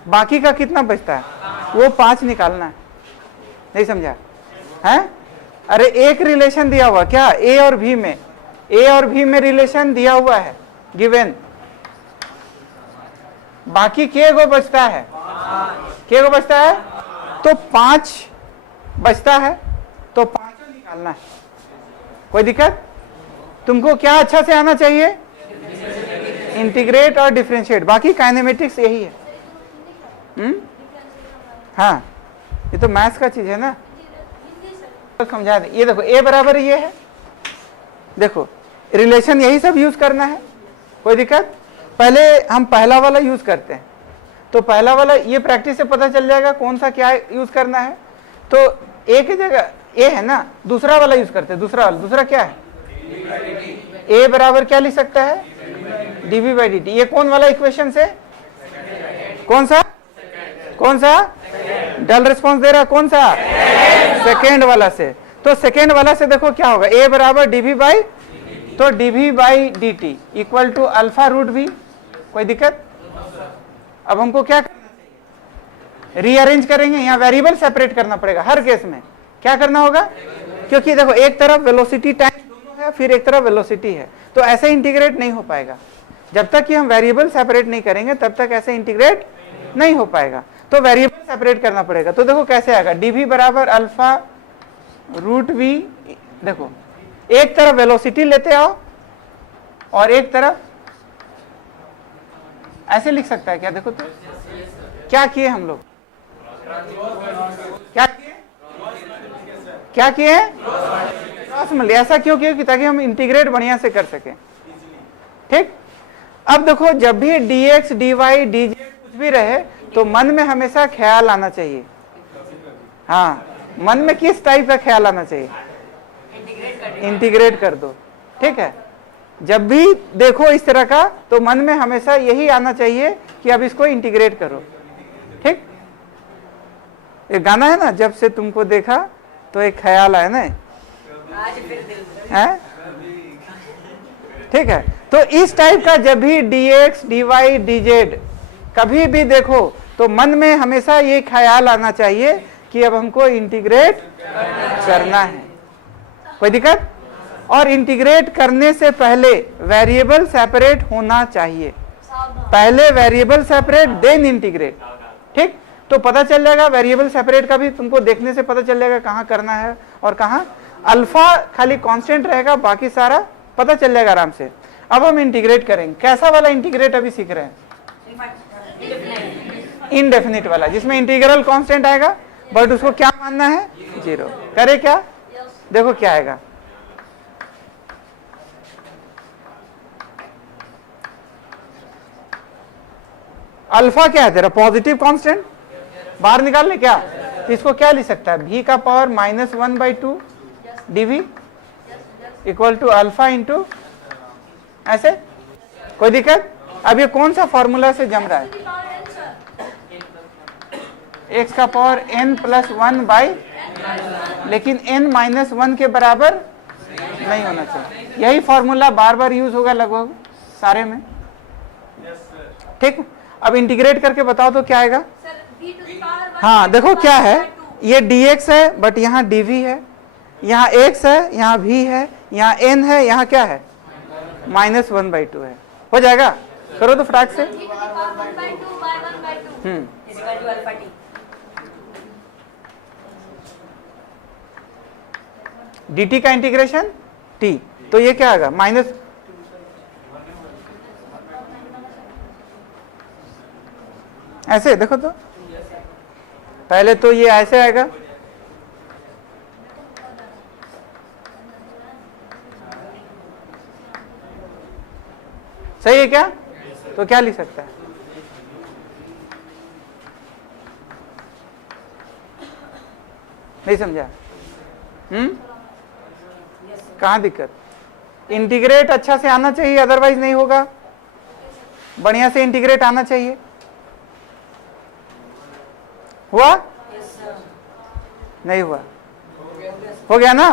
बाकी का कितना बचता है, वो 5 निकालना है। नहीं समझा है? अरे एक रिलेशन दिया हुआ क्या, ए और भी में, ए और भी में रिलेशन दिया हुआ है गिवन, बाकी के को बचता है, के को बचता है तो 5 बचता है, तो 5 निकालना है। कोई दिक्कत? तुमको क्या अच्छा से आना चाहिए, इंटीग्रेट और डिफरेंशिएट, बाकी काइनेमेटिक्स यही है। हाँ, ये तो मैथ्स का चीज है ना, तो समझा दे। ये देखो ए बराबर ये है, देखो रिलेशन यही सब यूज करना है। कोई दिक्कत? पहले हम पहला वाला यूज करते हैं, तो पहला वाला ये प्रैक्टिस से पता चल जाएगा कौन सा क्या यूज करना है। तो ए की जगह ए है ना, दूसरा वाला यूज करते हैं। दूसरा वाला, दूसरा क्या है, ए बराबर क्या लिख सकता है, dv बाई dt। ये कौन वाला इक्वेशन से, कौन सा, कौन सा डल रिस्पॉन्स दे रहा, कौन सा, सेकेंड वाला से। तो सेकेंड वाला से देखो क्या होगा, ए बराबर dv बाई, तो dv by dt equal to alpha root v. कोई दिक्कत? अब हमको क्या करना चाहिए, रीअरेंज करेंगे, यहाँ वेरिएबल सेपरेट करना पड़ेगा हर केस में। क्या करना होगा, क्योंकि देखो एक तरफ वेलोसिटी टाइम दोनों है, फिर एक तरफ वेलोसिटी है, तो ऐसे इंटीग्रेट नहीं हो पाएगा। जब तक कि हम वेरिएबल सेपरेट नहीं करेंगे तब तक ऐसे इंटीग्रेट नहीं हो पाएगा, तो वेरिएबल सेपरेट करना पड़ेगा। तो देखो कैसे आएगा, dv बराबर अल्फा रूट वी। देखो एक तरफ वेलोसिटी लेते आओ और एक तरफ ऐसे लिख सकता है क्या, देखो तो क्या किए हम लोग, क्या किए, क्या किए, क्रॉस में। ऐसा क्यों किया, कि ताकि हम इंटीग्रेट बढ़िया से कर सके। ठीक, अब देखो जब भी dx dy dz कुछ भी रहे तो मन में हमेशा ख्याल आना चाहिए। हाँ, मन में किस टाइप का ख्याल आना चाहिए, इंटीग्रेट कर दो। ठीक है, जब भी देखो इस तरह का तो मन में हमेशा यही आना चाहिए कि अब इसको इंटीग्रेट करो। ठीक, एक गाना है ना, जब से तुमको देखा तो एक ख्याल आया ना, है? ठीक है, तो इस टाइप का जब भी dx dy dz कभी भी देखो तो मन में हमेशा ये ख्याल आना चाहिए कि अब हमको इंटीग्रेट करना है। कोई दिक्कत? और इंटीग्रेट करने से पहले वेरिएबल सेपरेट होना चाहिए, पहले वेरिएबल सेपरेट देन इंटीग्रेट। ठीक, तो पता चल जाएगा वेरिएबल सेपरेट का भी तुमको देखने से पता चल जाएगा कहाँ करना है और कहाँ। अल्फा खाली कांस्टेंट रहेगा, बाकी सारा पता चल जाएगा आराम से। अब हम इंटीग्रेट करेंगे, कैसा वाला इंटीग्रेट अभी सीख रहे हैं, इनडेफिनिट वाला, जिसमें इंटीग्रल कांस्टेंट आएगा बट उसको क्या मानना है, 0। करे क्या, देखो क्या आएगा, अल्फा क्या है तेरा, पॉजिटिव कांस्टेंट, बाहर निकाल ले क्या, तो इसको क्या लिख सकता है, v का power -1/2 dv equal to alpha into ऐसे। कोई दिक्कत? अब ये कौन सा फॉर्मूला से जम रहा है, x का पावर n+1 बाई, लेकिन n -1 के बराबर नहीं होना चाहिए। यही फॉर्मूला बार बार यूज होगा लगभग सारे में, ठीक। अब इंटीग्रेट करके बताओ तो क्या आएगा। Sir b to the power 1 हाँ देखो क्या है, by 2। ये dx है बट यहाँ dv है, यहाँ x है, यहाँ v है, यहाँ n है, यहाँ क्या है -1/2 है। हो जाएगा, करो तो फटाक से। b to the power 1 by 2 by 1 by 2 equal to alpha t. dt का इंटीग्रेशन t, तो ये क्या आएगा माइनस, ऐसे देखो तो, पहले तो ये ऐसे आएगा, सही है क्या। तो क्या लिख सकता है, नहीं समझा। कहाँ दिक्कत, इंटीग्रेट अच्छा से आना चाहिए, अदरवाइज नहीं होगा। बढ़िया से इंटीग्रेट आना चाहिए। हुआ नहीं हुआ, हो गया ना।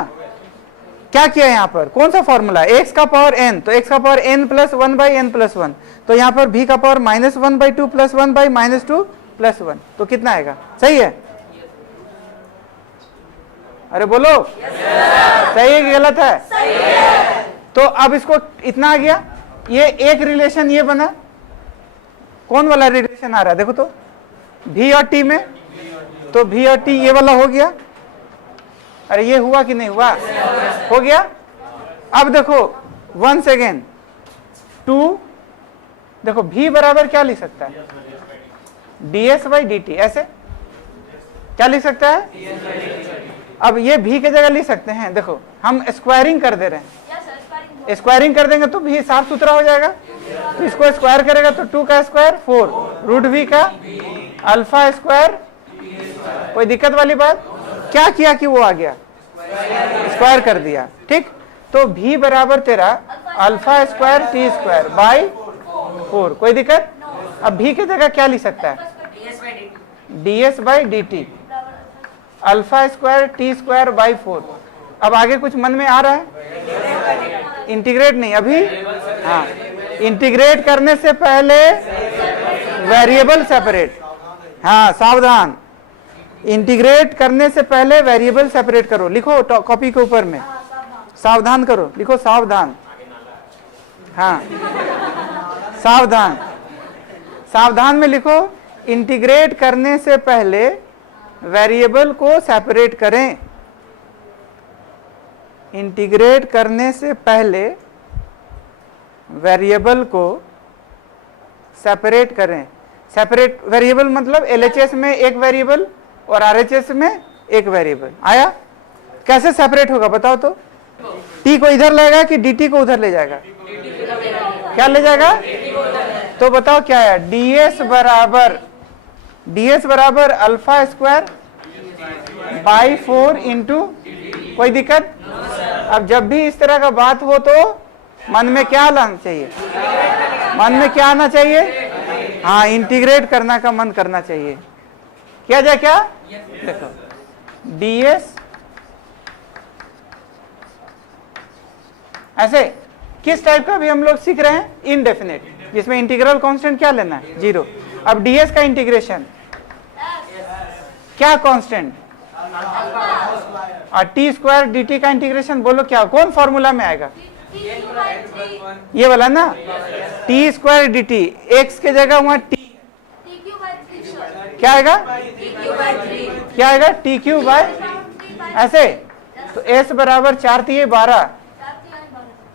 क्या किया यहाँ पर, कौन सा फॉर्मूला, x का पावर n, तो x का पावर n प्लस 1/n+1, तो यहाँ पर v का पावर -1/2 प्लस 1/-2 प्लस 1, तो कितना आएगा, सही है। अरे बोलो सही है कि गलत है। सही है। तो अब इसको इतना आ गया, ये एक रिलेशन ये बना, कौन वाला रिलेशन आ रहा है देखो तो, v और t में, तो v और t ये वाला हो गया। अरे ये हुआ कि नहीं हुआ, हो गया। अब देखो वंस अगेन 2, देखो v बराबर क्या लिख सकता है, ds/dt, ऐसे क्या लिख सकता है। अब ये v की जगह लिख सकते हैं, देखो हम स्क्वायरिंग कर दे रहे हैं, यस सर स्क्वायरिंग स्क्वायरिंग कर देंगे तो v साफ सुथरा हो जाएगा। तो इसको स्क्वायर करेगा तो 2 का स्क्वायर 4, रूट v का अल्फा स्क्वायर, कोई दिक्कत वाली बात, क्या किया कि वो आ गया, स्क्वायर कर दिया, ठीक। तो v बराबर तेरा alpha square t square by 4, कोई दिक्कत। अब v की जगह क्या लिख सकता है, ds/dt alpha square t square by 4। अब आगे कुछ मन में आ रहा है, इंटीग्रेट नहीं अभी, हाँ इंटीग्रेट करने से पहले वेरिएबल सेपरेट, हाँ सावधान, इंटीग्रेट करने से पहले वेरिएबल सेपरेट करो, लिखो कॉपी के ऊपर में, सावधान करो, लिखो सावधान, हाँ सावधान, सावधान में लिखो, इंटीग्रेट करने से पहले वेरिएबल को सेपरेट करें, इंटीग्रेट करने से पहले वेरिएबल को सेपरेट करें। सेपरेट वेरिएबल मतलब एलएचएस में एक वेरिएबल और आरएचएस में एक वेरिएबल आया, कैसे सेपरेट होगा बताओ तो। टी को इधर लेगा कि dt को उधर ले जाएगा, क्या ले जाएगा, तो बताओ क्या है, ds बराबर अल्फा स्क्वायर बाई 4 इंटू, कोई दिक्कत। अब जब भी इस तरह का बात हो तो मन में क्या लाना चाहिए, मन में क्या आना चाहिए, हाँ इंटीग्रेट करना का मन करना चाहिए। किया जाए क्या, देखो ds ऐसे किस टाइप का भी हम लोग सीख रहे हैं, इनडेफिनेट, जिसमें इंटीग्रल कांस्टेंट क्या लेना है, 0। अब ds का इंटीग्रेशन क्या कांस्टेंट, और टी स्क्वायर dt का इंटीग्रेशन बोलो क्या, कौन फॉर्मूला में आएगा, ये वाला ना, टी स्क्वायर dt, x के जगह वहां t, क्या आएगा, क्या आएगा, टी क्यू बाय, ऐसे तो s बराबर 4 3 12,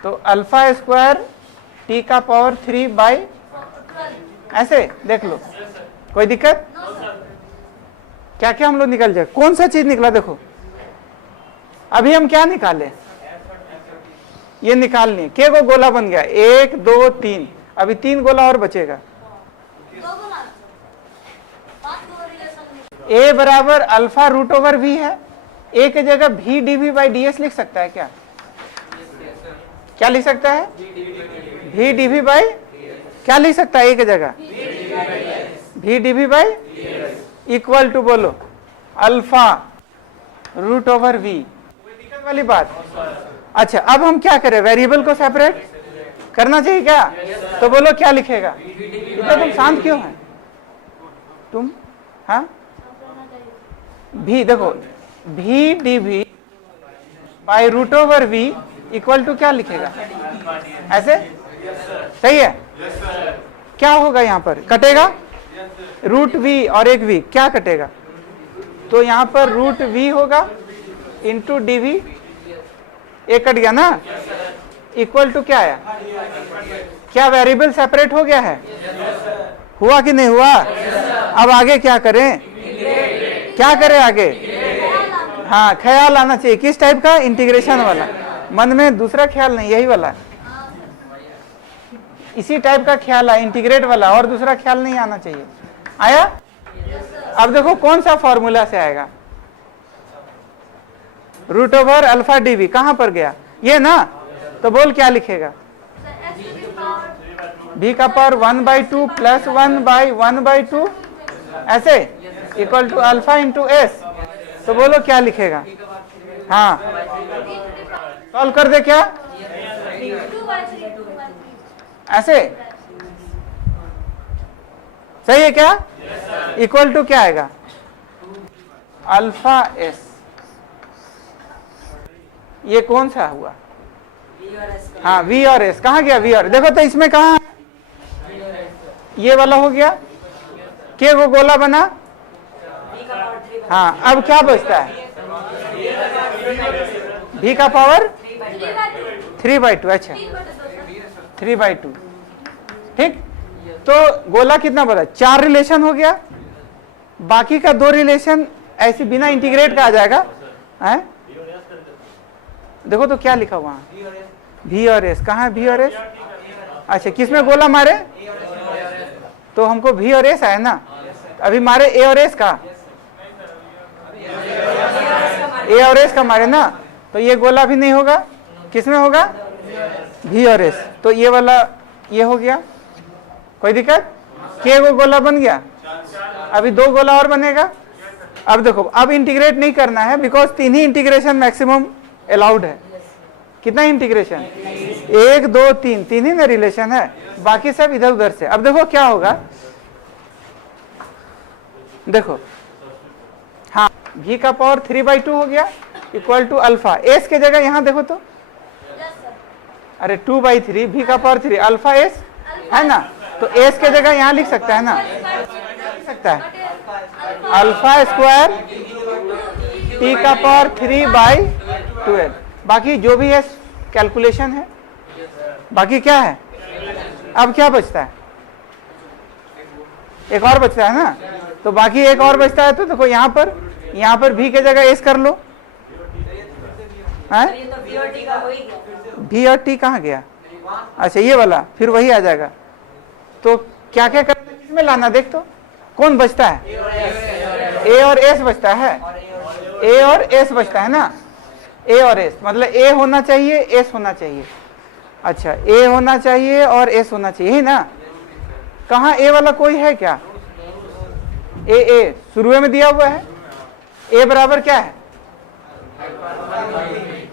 तो अल्फा स्क्वायर t का पावर 3 बाई, ऐसे देख लो, कोई दिक्कत। क्या क्या हम लोग निकल जाए, कौन सा चीज निकला देखो। अभी हम क्या निकाले, ये निकालनी, के को गोला बन गया, 1 2 3, अभी 3 गोला और बचेगा। a बराबर अल्फा रूट ओवर v है, a की जगह v dv बाई ds लिख सकता है क्या, क्या लिख सकता है, v dv बाई, क्या लिख सकता है a की जगह, v dv by equal to बोलो अल्फा रूट ओवर v, कोई दिक्कत वाली बात। अच्छा, अब हम क्या करें, वेरिएबल को सेपरेट करना चाहिए क्या? तो बोलो क्या लिखेगा? इतना तुम शांत क्यों है तुम? हाँ, भी देखो, भी d v by root over v equal to क्या लिखेगा? ऐसे सही है? क्या होगा यहाँ पर? कटेगा रूट वी और एक वी, क्या कटेगा? तो यहाँ पर रूट वी होगा इंटू डी वी, एक कट गया ना, इक्वल टू क्या आया? क्या वेरिएबल सेपरेट हो गया है? हुआ कि नहीं हुआ? अब आगे क्या करें? क्या करें आगे? हाँ, ख्याल आना चाहिए। किस टाइप का? इंटीग्रेशन वाला। मन में दूसरा ख्याल नहीं, यही वाला, इसी टाइप का ख्याल है, इंटीग्रेट वाला, और दूसरा ख्याल नहीं आना चाहिए। आया? अब देखो कौन सा फॉर्मूला से आएगा? Root over alpha d v कहां पर गया? ये ना, तो बोल क्या लिखेगा? v का पावर 1/2 प्लस 1/1/2 ऐसे equal to alpha into s. तो बोलो क्या लिखेगा? हाँ, सॉल्व कर दे क्या? ऐसे सही है क्या? इक्वल टू क्या आएगा? Alpha S. ये कौन सा हुआ? हाँ, वी और एस। कहाँ गया वी और? देखो तो इसमें कहाँ, ये वाला हो गया, के वो गोला बना। हाँ, अब क्या बचता है? v का पावर 3/2। अच्छा, 3/2, ठीक। तो गोला कितना बना? 4 रिलेशन हो गया, बाकी का 2 रिलेशन ऐसे बिना इंटीग्रेट का आ जाएगा है? देखो तो क्या लिखा हुआ है? v और s। कहाँ है v और s? अच्छा, किसमें गोला मारे? तो हमको v और s आया ना, अभी मारे a और s का, a और s का मारे ना, तो ये गोला भी नहीं होगा, किसमें होगा? v और s। तो ये वाला ये हो गया, कोई दिक्कत? के वो गोला बन गया, अभी 2 गोला और बनेगा। अब देखो, अब इंटीग्रेट नहीं करना है, because 3 he integration maximum allowed है। कितना इंटीग्रेशन? 1 2 3, 3 ही ना रिलेशन है, बाकी सब इधर उधर से। अब देखो क्या होगा, देखो, हाँ, v का पावर 3/2 हो गया इक्वल टू अल्फा एस के जगह यहाँ देखो तो, अरे 2/3, v का पावर 3 अल्फा एस है ना, तो एस के जगह यहाँ लिख सकता है ना, लिख सकता है अल्फा स्क्वायर t का पावर 3/12। बाकी जो भी है कैलकुलेशन है, बाकी क्या है? अब क्या बचता है? एक और बचता है ना, तो बाकी एक और बचता है। तो देखो यहाँ पर v के जगह s कर लो, है? v और t कहाँ गया? अच्छा, ये वाला फिर वही आ जाएगा। तो क्या क्या करना, किसमें लाना? देख तो कौन बचता है? a और s बचता है, a और s बचता है ना, a और s मतलब a होना चाहिए, s होना चाहिए। अच्छा, a होना चाहिए और s होना चाहिए, ही ना? कहाँ a वाला कोई है क्या? a शुरू में दिया हुआ है, a बराबर क्या है?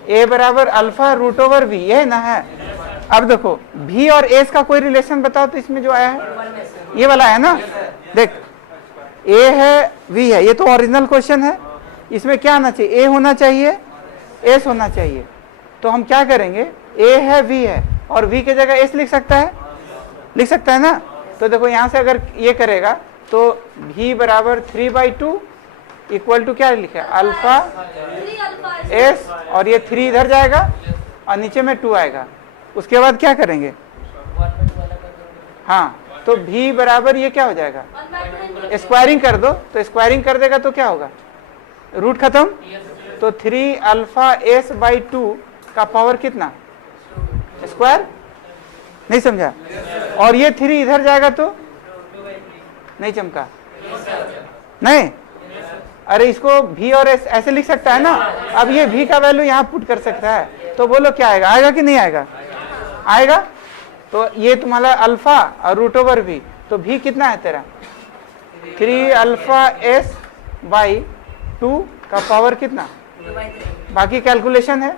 a बराबर अल्फा रूट ओवर v, ये ना है। अब देखो v और s का कोई रिलेशन बताओ तो इसमें जो आया है, ये वाला है ना। देख, a है v है, ये तो ओरिजिनल क्वेश्चन है, इसमें क्या आना चाहिए? a होना चाहिए, s होना चाहिए। तो हम क्या करेंगे, a है v है और v के जगह s लिख सकता है, लिख सकता है ना। तो देखो यहाँ से अगर ये करेगा तो v बराबर 3/2 इक्वल टू क्या लिखा है? अल्फा s, और ये 3 इधर जाएगा और नीचे में 2 आएगा। उसके बाद क्या करेंगे? हाँ, तो v बराबर ये क्या हो जाएगा? स्क्वायरिंग कर दो, तो स्क्वायरिंग कर देगा तो क्या होगा? रूट खत्म, तो 3 अल्फा s/2 का पावर कितना? स्क्वायर। नहीं समझा? और ये 3 इधर जाएगा तो नहीं चमका, नहीं? अरे इसको v और s ऐसे लिख सकता है ना। अब ये v का वैल्यू यहाँ पुट कर सकता है, तो बोलो क्या आएगा? आएगा कि नहीं आएगा? आएगा। तो ये तुम्हारा अल्फा और रूट ओवर v, तो v कितना है तेरा? 3 अल्फा s/2 का पावर कितना? बाकी कैलकुलेशन है,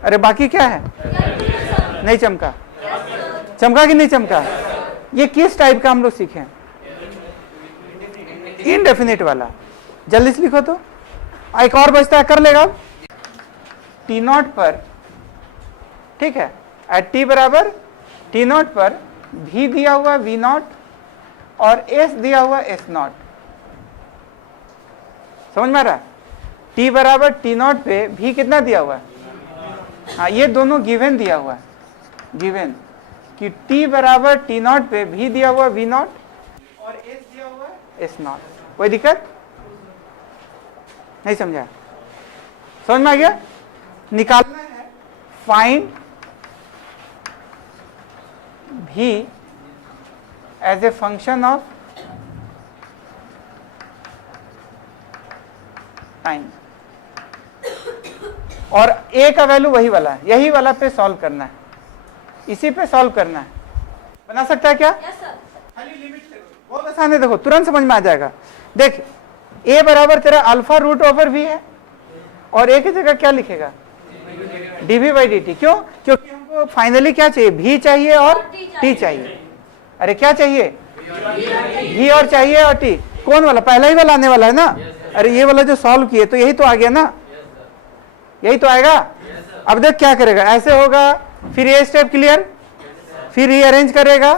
अरे बाकी क्या है? कैलकुलेशन। नहीं चमका, यस सर। चमका कि नहीं चमका? ये किस टाइप का हम लोग सीखे? इनडेफिनिट वाला। जल्दी से लिखो तो। एक और बचता है, कर लेगा अब। टी नॉट पर, ठीक है, एट टी बराबर टी नॉट पर भी दिया हुआ वी नॉट और एस दिया हुआ एस नॉट। समझ में आ रहा है? टी बराबर टी नॉट पे भी कितना दिया हुआ है? हाँ, ये दोनों गिवन दिया हुआ है, गिवन कि टी बराबर टी नॉट पे भी दिया हुआ वी नॉट और एस दिया हुआ एस नॉट। कोई दिक्कत नहीं? समझा? समझ में आ गया? निकालना है find v as a function of time, और ए का वैल्यू वही वाला है, यही वाला पे सॉल्व करना है, इसी पे सॉल्व करना है। बना सकता है क्या? Yes sir. खाली लिमिट करो, बहुत आसान है, देखो तुरंत समझ में आ जाएगा। देख, ए बराबर तेरा अल्फा रूट ओवर वी है और ए की जगह क्या लिखेगा? D v by d t. क्यों? क्योंकि हमको फाइनली क्या चाहिए? भी चाहिए और टी चाहिए। अरे क्या चाहिए? भी और चाहिए और टी। कौन वाला? पहला ही वाला आने वाला है ना? अरे ये वाला जो सॉल्व किए तो यही तो आ गया ना, यही तो आएगा। अब देख क्या करेगा, ऐसे होगा, फिर ये स्टेप क्लियर, फिर रीअरेंज करेगा,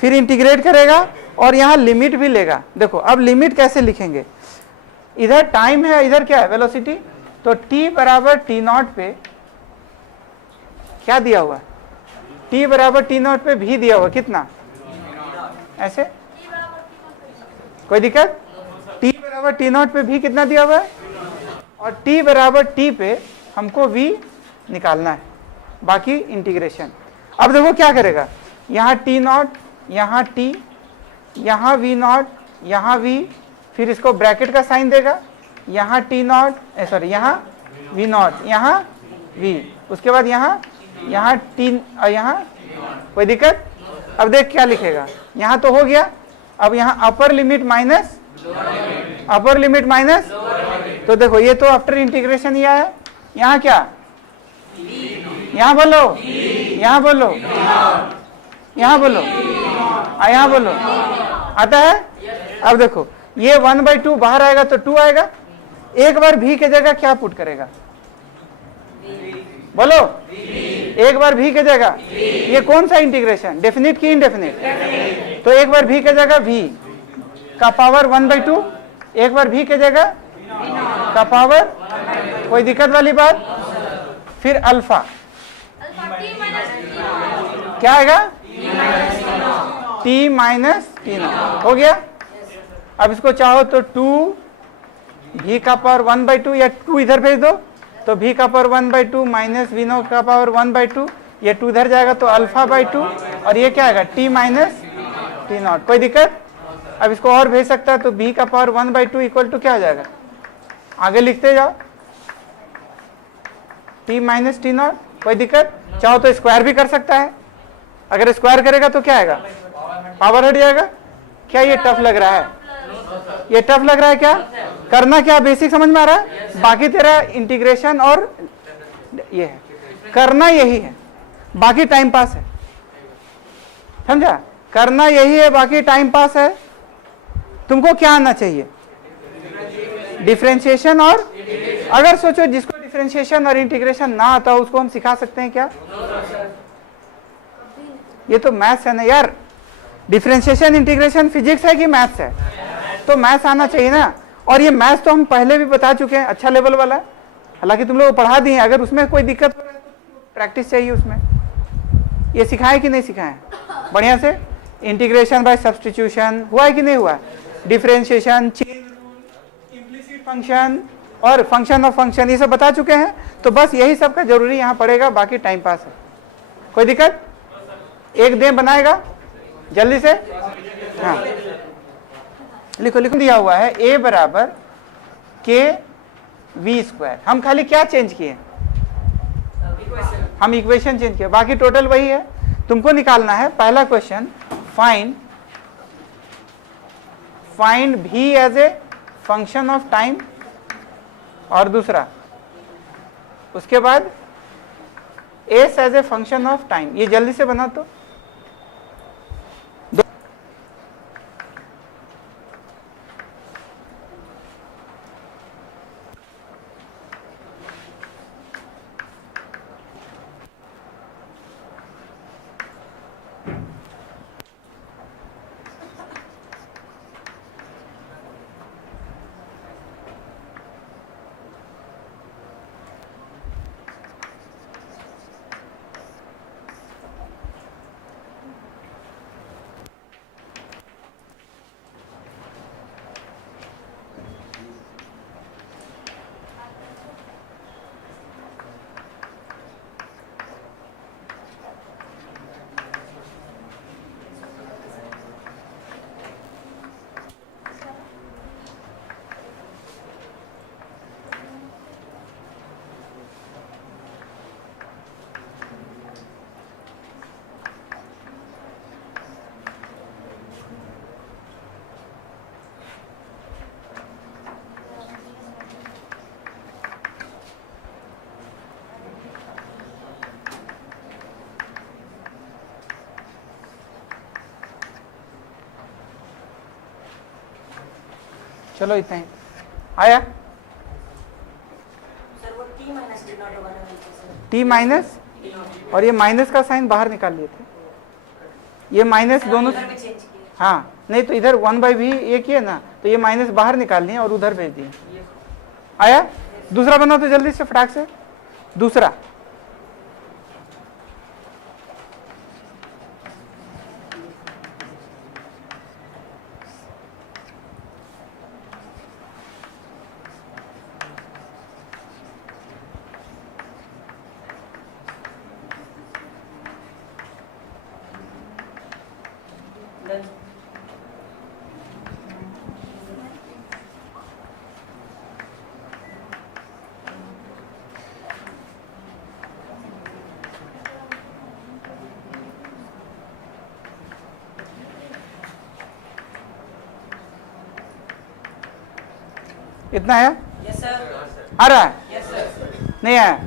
फिर इंटीग्रेट करेगा और यहाँ लिमिट भी लेगा। देखो अब लिमिट कैसे लिखेंगे? इधर टाइम है, इधर क्या है? वेलोसिटी। तो t बराबर टी नॉट पे क्या दिया हुआ? t बराबर टी नॉट पे भी दिया हुआ कितना? ऐसे। टी बराबर टी नॉट। कोई दिक्कत? t बराबर टी नॉट पे भी कितना दिया हुआ है और t बराबर t पे हमको v निकालना है, बाकी इंटीग्रेशन। अब देखो क्या करेगा, यहाँ t नॉट, यहाँ t, यहाँ v नॉट, यहाँ v, फिर इसको ब्रैकेट का साइन देगा, यहाँ t नॉट, सॉरी यहाँ v नॉट, यहाँ v, उसके बाद यहाँ t और यहाँ। कोई दिक्कत? अब देख क्या लिखेगा, यहाँ तो हो गया, अब यहाँ upper limit minus upper limit minus, तो देखो ये तो आफ्टर इंटीग्रेशन ही है। यहाँ क्या? यहाँ बोलो, यहाँ बोलो, यहाँ बोलो, यहाँ बोलो, आता है? अब देखो ये 1/2 बाहर आएगा तो 2 आएगा। एक बार भी के जगह क्या पुट करेगा? बोलो, एक बार भी के जगह, ये कौन सा इंटीग्रेशन? डेफिनिट की इनडेफिनिट? तो एक बार भी के जगह v का पावर 1/2, एक बार भी के जगह का पावर। कोई दिक्कत वाली बात? फिर alpha alpha T minus T not. क्या आएगा? t minus T not. हो गया। अब इसको चाहो तो 2 v का पावर 1/2 या 2 इधर भेज दो तो v का पावर 1/2 माइनस v नॉट का पावर 1/2, ये 2 इधर जाएगा तो अल्फा बाई 2 और ये क्या आएगा? t minus T not. कोई दिक्कत? अब इसको और भेज सकता है तो v का पावर 1/2 इक्वल टू क्या हो जाएगा? आगे लिखते जाओ, t माइनस टी नॉट। कोई दिक्कत? चाहो तो स्क्वायर भी कर सकता है, अगर स्क्वायर करेगा तो क्या आएगा? पावर हट जाएगा। क्या ये टफ लग रहा है? ये टफ लग रहा है क्या? करना क्या? बेसिक समझ में आ रहा है? बाकी तेरा इंटीग्रेशन और ये है, करना यही है, बाकी टाइम पास है। समझा? करना यही है, बाकी टाइम पास है। तुमको क्या आना चाहिए? डिफरेंशिएशन और, अगर सोचो जिसको डिफरेंशिएशन और इंटीग्रेशन ना आता हो उसको हम सिखा सकते हैं क्या? ये तो मैथ्स है ना यार। डिफरेंशिएशन इंटीग्रेशन फिजिक्स है कि मैथ्स है? तो मैथ्स आना चाहिए ना। और ये मैथ्स तो हम पहले भी बता चुके हैं, अच्छा लेवल वाला है, हालांकि तुम लोग पढ़ा दिए हैं। अगर उसमें कोई दिक्कत हो रहा है तो प्रैक्टिस चाहिए उसमें। ये सिखाए कि नहीं सिखाए? बढ़िया से। इंटीग्रेशन बाय सब्स्टिट्यूशन हुआ है कि नहीं हुआ? Differentiation, chain rule, implicit function और फंक्शन ऑफ फंक्शन, ये सब बता चुके हैं। तो बस यही सब का जरूरी यहाँ पड़ेगा, बाकी टाइम पास है। कोई दिक्कत? एक दिन बनाएगा जल्दी से। हाँ लिखो, लिखो दिया हुआ है a बराबर के वी स्क्वायर। हम खाली क्या चेंज किए? हम इक्वेशन चेंज किए, बाकी टोटल वही है। तुमको निकालना है पहला question, find v as a function of time, और दूसरा उसके बाद s as a function of time. ये जल्दी से बना तो चलो इतना ही आया। टी माइनस और ये माइनस का साइन बाहर निकाल लिए थे, ये माइनस दोनों। हाँ नहीं तो इधर 1/v ये किए ना, तो ये माइनस बाहर निकाल लिए और उधर भेज दिए। आया। दूसरा बना तो जल्दी से फटाक से। दूसरा इतना है। Yes sir. आ रहा है? Yes sir. नहीं आया?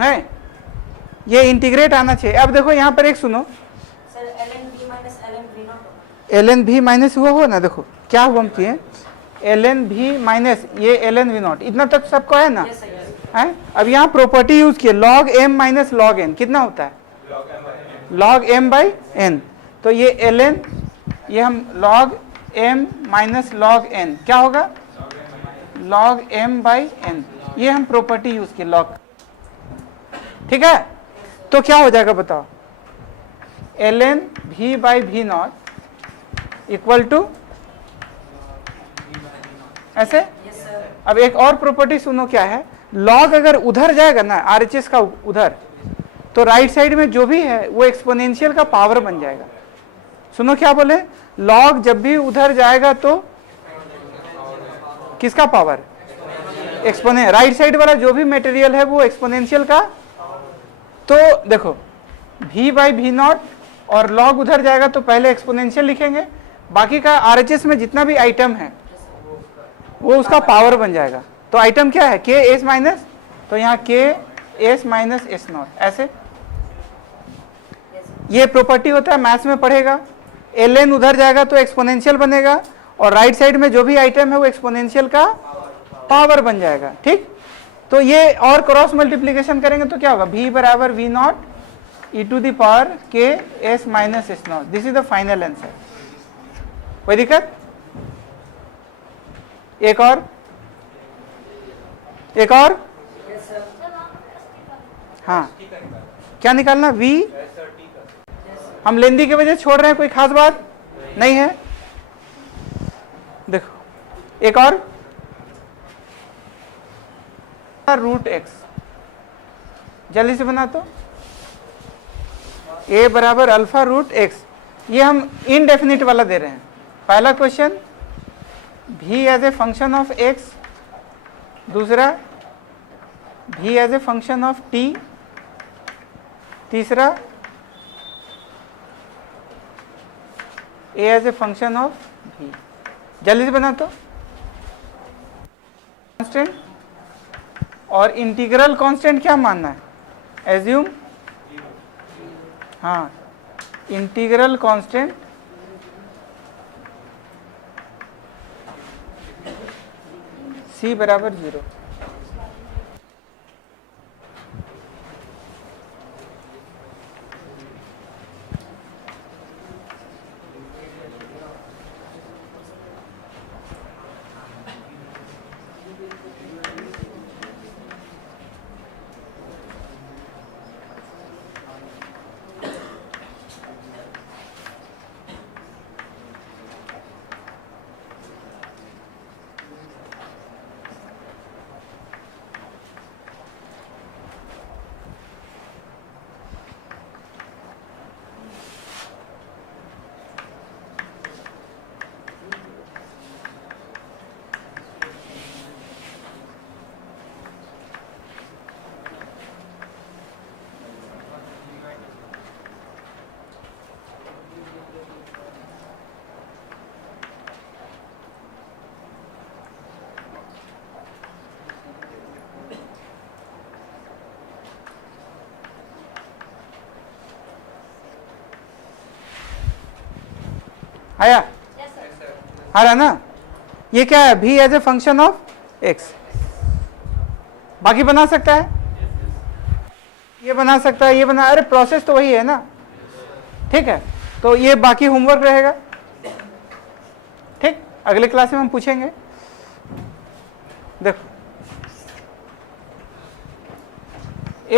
नहीं, ये इंटीग्रेट आना चाहिए। अब देखो यहाँ पर एक सुनो, sir ln v minus ln v not ln v minus हुआ ना, देखो क्या हुआ हम किए, ln v माइनस ये ln v नॉट, इतना तक सबको है ना? Yes sir. यस है। अब यहाँ प्रॉपर्टी यूज किए log m minus log n, कितना होता है? log m by n। तो ये ln, ये हम log m minus log n क्या होगा? log m by n। ये हम प्रॉपर्टी यूज किए log। ठीक है, तो क्या हो जाएगा बताओ? ln v by v not equal to ऐसे। Yes sir. अब एक और प्रॉपर्टी सुनो क्या है, log अगर उधर जाएगा ना RHS का उधर, तो राइट साइड में जो भी है वो एक्सपोनेंशियल का पावर बन जाएगा। सुनो क्या बोले, log जब भी उधर जाएगा तो किसका पावर? एक्सपोनेंशियल। राइट साइड वाला जो भी मटेरियल है वो एक्सपोनेंशियल का। तो देखो v बाई v नॉट और log उधर जाएगा तो पहले एक्सपोनेंशियल लिखेंगे, बाकी का RHS में जितना भी आइटम है वो उसका पावर बन जाएगा। तो आइटम क्या है? k s माइनस, तो यहाँ k s minus s not ऐसे। ये प्रॉपर्टी होता है, मैथ्स में पढ़ेगा। ln उधर जाएगा तो एक्सपोनेंशियल बनेगा और राइट साइड में जो भी आइटम है वो एक्सपोनेंशियल का पावर बन जाएगा। ठीक, तो ये और क्रॉस मल्टीप्लीकेशन करेंगे तो क्या होगा? v बराबर v naught e to the power k s minus s naught. This is the final answer. कोई दिक्कत? एक और यस सर। हाँ, क्या निकालना? v। हम लेंदी की वजह छोड़ रहे हैं, कोई खास बात नहीं है। देखो एक और, रूट एक्स, जल्दी से बना तो। a बराबर अल्फा रूट एक्स, ये हम इनडेफिनिट वाला दे रहे हैं। पहला question v as a function of x, दूसरा v as a function of t, तीसरा a as a function of v। जल्दी से बना तो। कांस्टेंट और इंटीग्रल कांस्टेंट क्या मानना है? एज्यूम, हाँ, इंटीग्रल कांस्टेंट c बराबर 0। आया, Yes, sir. आ रहा ना? ये क्या है? v as a function of x। बाकी बना सकता है, ये बना सकता है, ये बना, अरे प्रोसेस तो वही है ना, ठीक है। तो ये बाकी होमवर्क रहेगा, ठीक, अगले क्लास में हम पूछेंगे। देखो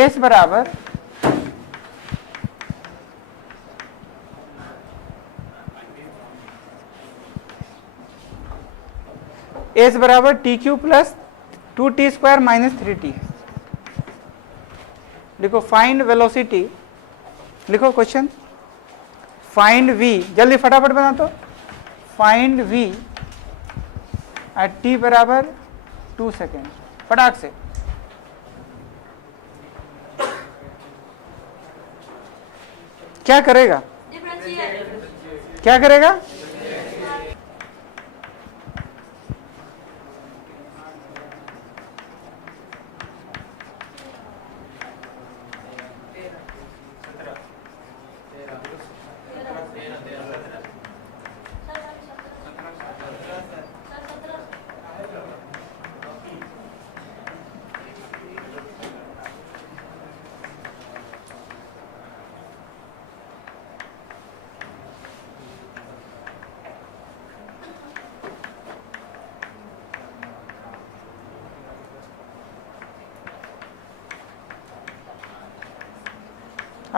s बराबर s बराबर T Q plus 2t square minus 3t। लिखो फाइंड वेलोसिटी, लिखो क्वेश्चन, फाइंड v, जल्दी फटाफट बना तो, फाइंड v एट t बराबर 2 सेकेंड, फटाक से। क्या करेगा? Differentiate. क्या करेगा?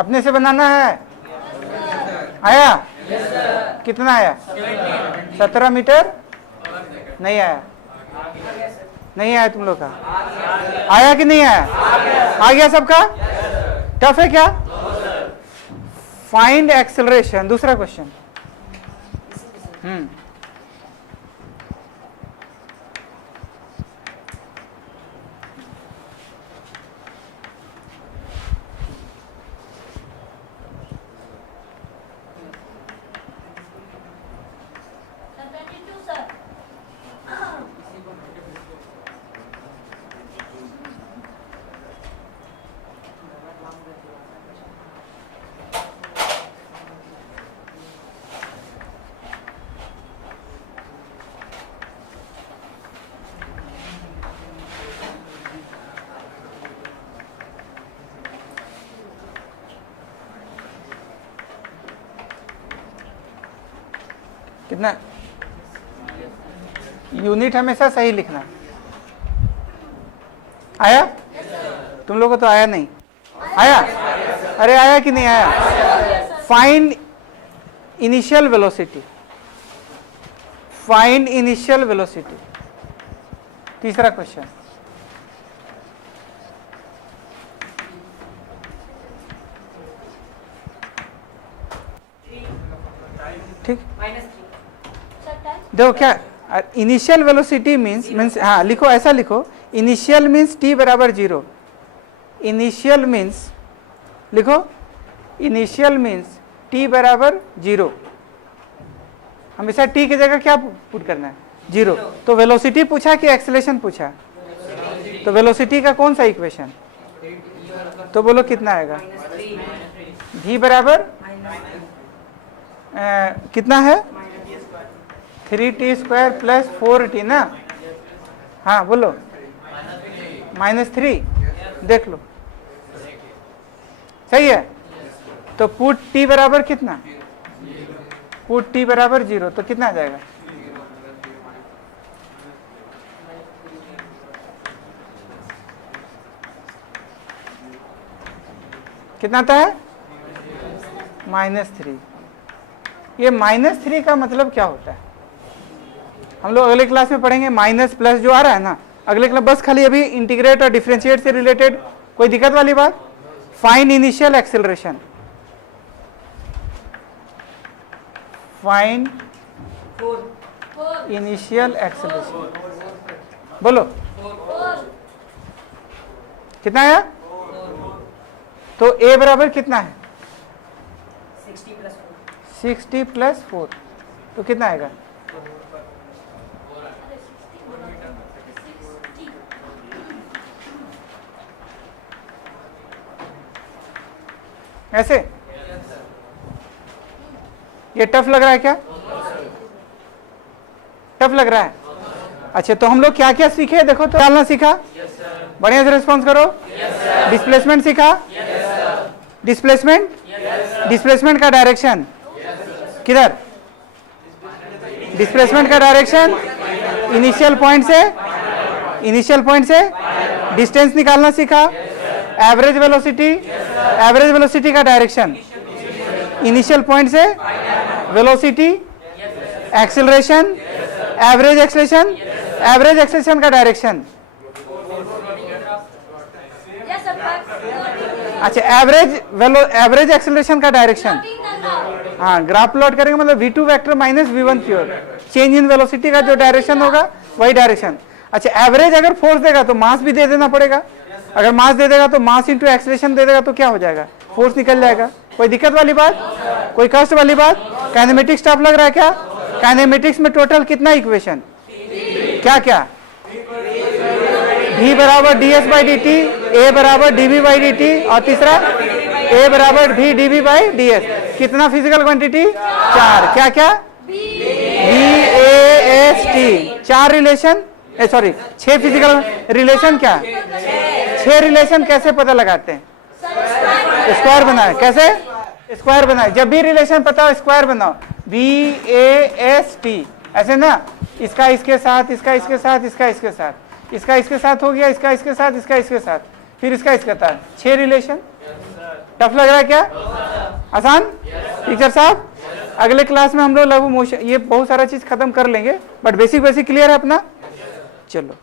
अपने से बनाना है। आया? कितना आया? 17 मीटर नहीं आया, नहीं आया तुम लोग का, आया कि नहीं आया? आ गया सबका? टफ है क्या? फाइंड एक्सेलरेशन, दूसरा क्वेश्चन। Sir, 22, sir. कितना? यूनिट हमेशा सही लिखना। आया? तुम लोगों को तो आया नहीं, आया? अरे आया कि नहीं आया? Find initial velocity, find initial velocity, तीसरा क्वेश्चन। ठीक, Sir, time. देखो क्या इनिशियल वेलोसिटी मीन्स हाँ लिखो, ऐसा लिखो, इनिशियल मीन्स t बराबर 0। इनिशियल मीन्स लिखो, इनिशियल मीन्स t बराबर 0। हमेशा t की जगह क्या पुट करना है? 0। तो वेलोसिटी पूछा कि एक्सेलरेशन पूछा? तो वेलोसिटी का कौन सा इक्वेशन? तो बोलो कितना आएगा? v बराबर कितना है? 3t स्क्वायर प्लस 4t ना। हाँ बोलो, -3। देख लो सही है। तो पुट t बराबर कितना? पुट t बराबर 0, तो कितना आ जाएगा? कितना आता है? -3। ये -3 का मतलब क्या होता है हम लोग अगले क्लास में पढ़ेंगे। माइनस प्लस जो आ रहा है ना, अगले क्लास बस खाली अभी इंटीग्रेट और डिफरेंशिएट से रिलेटेड कोई दिक्कत वाली बात? Find initial acceleration, find initial acceleration. बोलो कितना आया? तो a बराबर कितना है? 60 प्लस 4, तो कितना आएगा? ऐसे? ये टफ लग रहा है क्या? टफ लग रहा है? अच्छा, तो हम लोग क्या क्या सीखे देखो तो। डालना सीखा? बढ़िया से रिस्पॉन्स करो। डिस्प्लेसमेंट सीखा? डिस्प्लेसमेंट, डिस्प्लेसमेंट का डायरेक्शन किधर? डिस्प्लेसमेंट का डायरेक्शन इनिशियल पॉइंट से डिस्टेंस निकालना सीखा। एवरेज वेलोसिटी का डायरेक्शन इनिशियल पॉइंट से वेलोसिटी, एक्सेलरेशन, एवरेज एक्सेलरेशन का डायरेक्शन। अच्छा, एवरेज एक्सेलरेशन का डायरेक्शन। हाँ, ग्राफ प्लॉट करेंगे मतलब v2 वेक्टर माइनस v1 की ओर, चेंज इन वेलोसिटी का जो डायरेक्शन होगा वही डायरेक्शन। अच्छा, एवरेज अगर फोर्स देगा तो मास भी दे देना पड़ेगा। अगर मास दे देगा तो मास इंटू एक्सेलरेशन दे देगा तो क्या हो जाएगा? फोर्स निकल जाएगा। कोई दिक्कत वाली बात? कोई कष्ट वाली बात? काइनेमेटिक्स टफ लग रहा है क्या? काइनेमेटिक्स में टोटल कितना इक्वेशन? क्या क्या? v बराबर ds बाई dt, a बराबर dv बाई dt, और तीसरा a बराबर v dv बाई ds। कितना फिजिकल क्वांटिटी? 4। क्या क्या? v a s t। 4 relation, sorry 6 physical relation. क्या 6 रिलेशन कैसे पता लगाते हैं? स्क्वायर बनाए। कैसे? स्क्वायर बनाए। जब भी रिलेशन पता हो स्क्वायर बनाओ। v a s t ऐसे ना, इसका इसके साथ, इसका इसके साथ, इसका इसके साथ, इसका इसके साथ हो गया, इसका इसके साथ, इसका इसके साथ, फिर इसका इसके साथ। 6 रिलेशन। टफ लग रहा है क्या? आसान? टीचर साहब अगले क्लास में हम लोग लघु मोशन ये बहुत सारा चीज खत्म कर लेंगे, बट बेसिक क्लियर है अपना? चलो।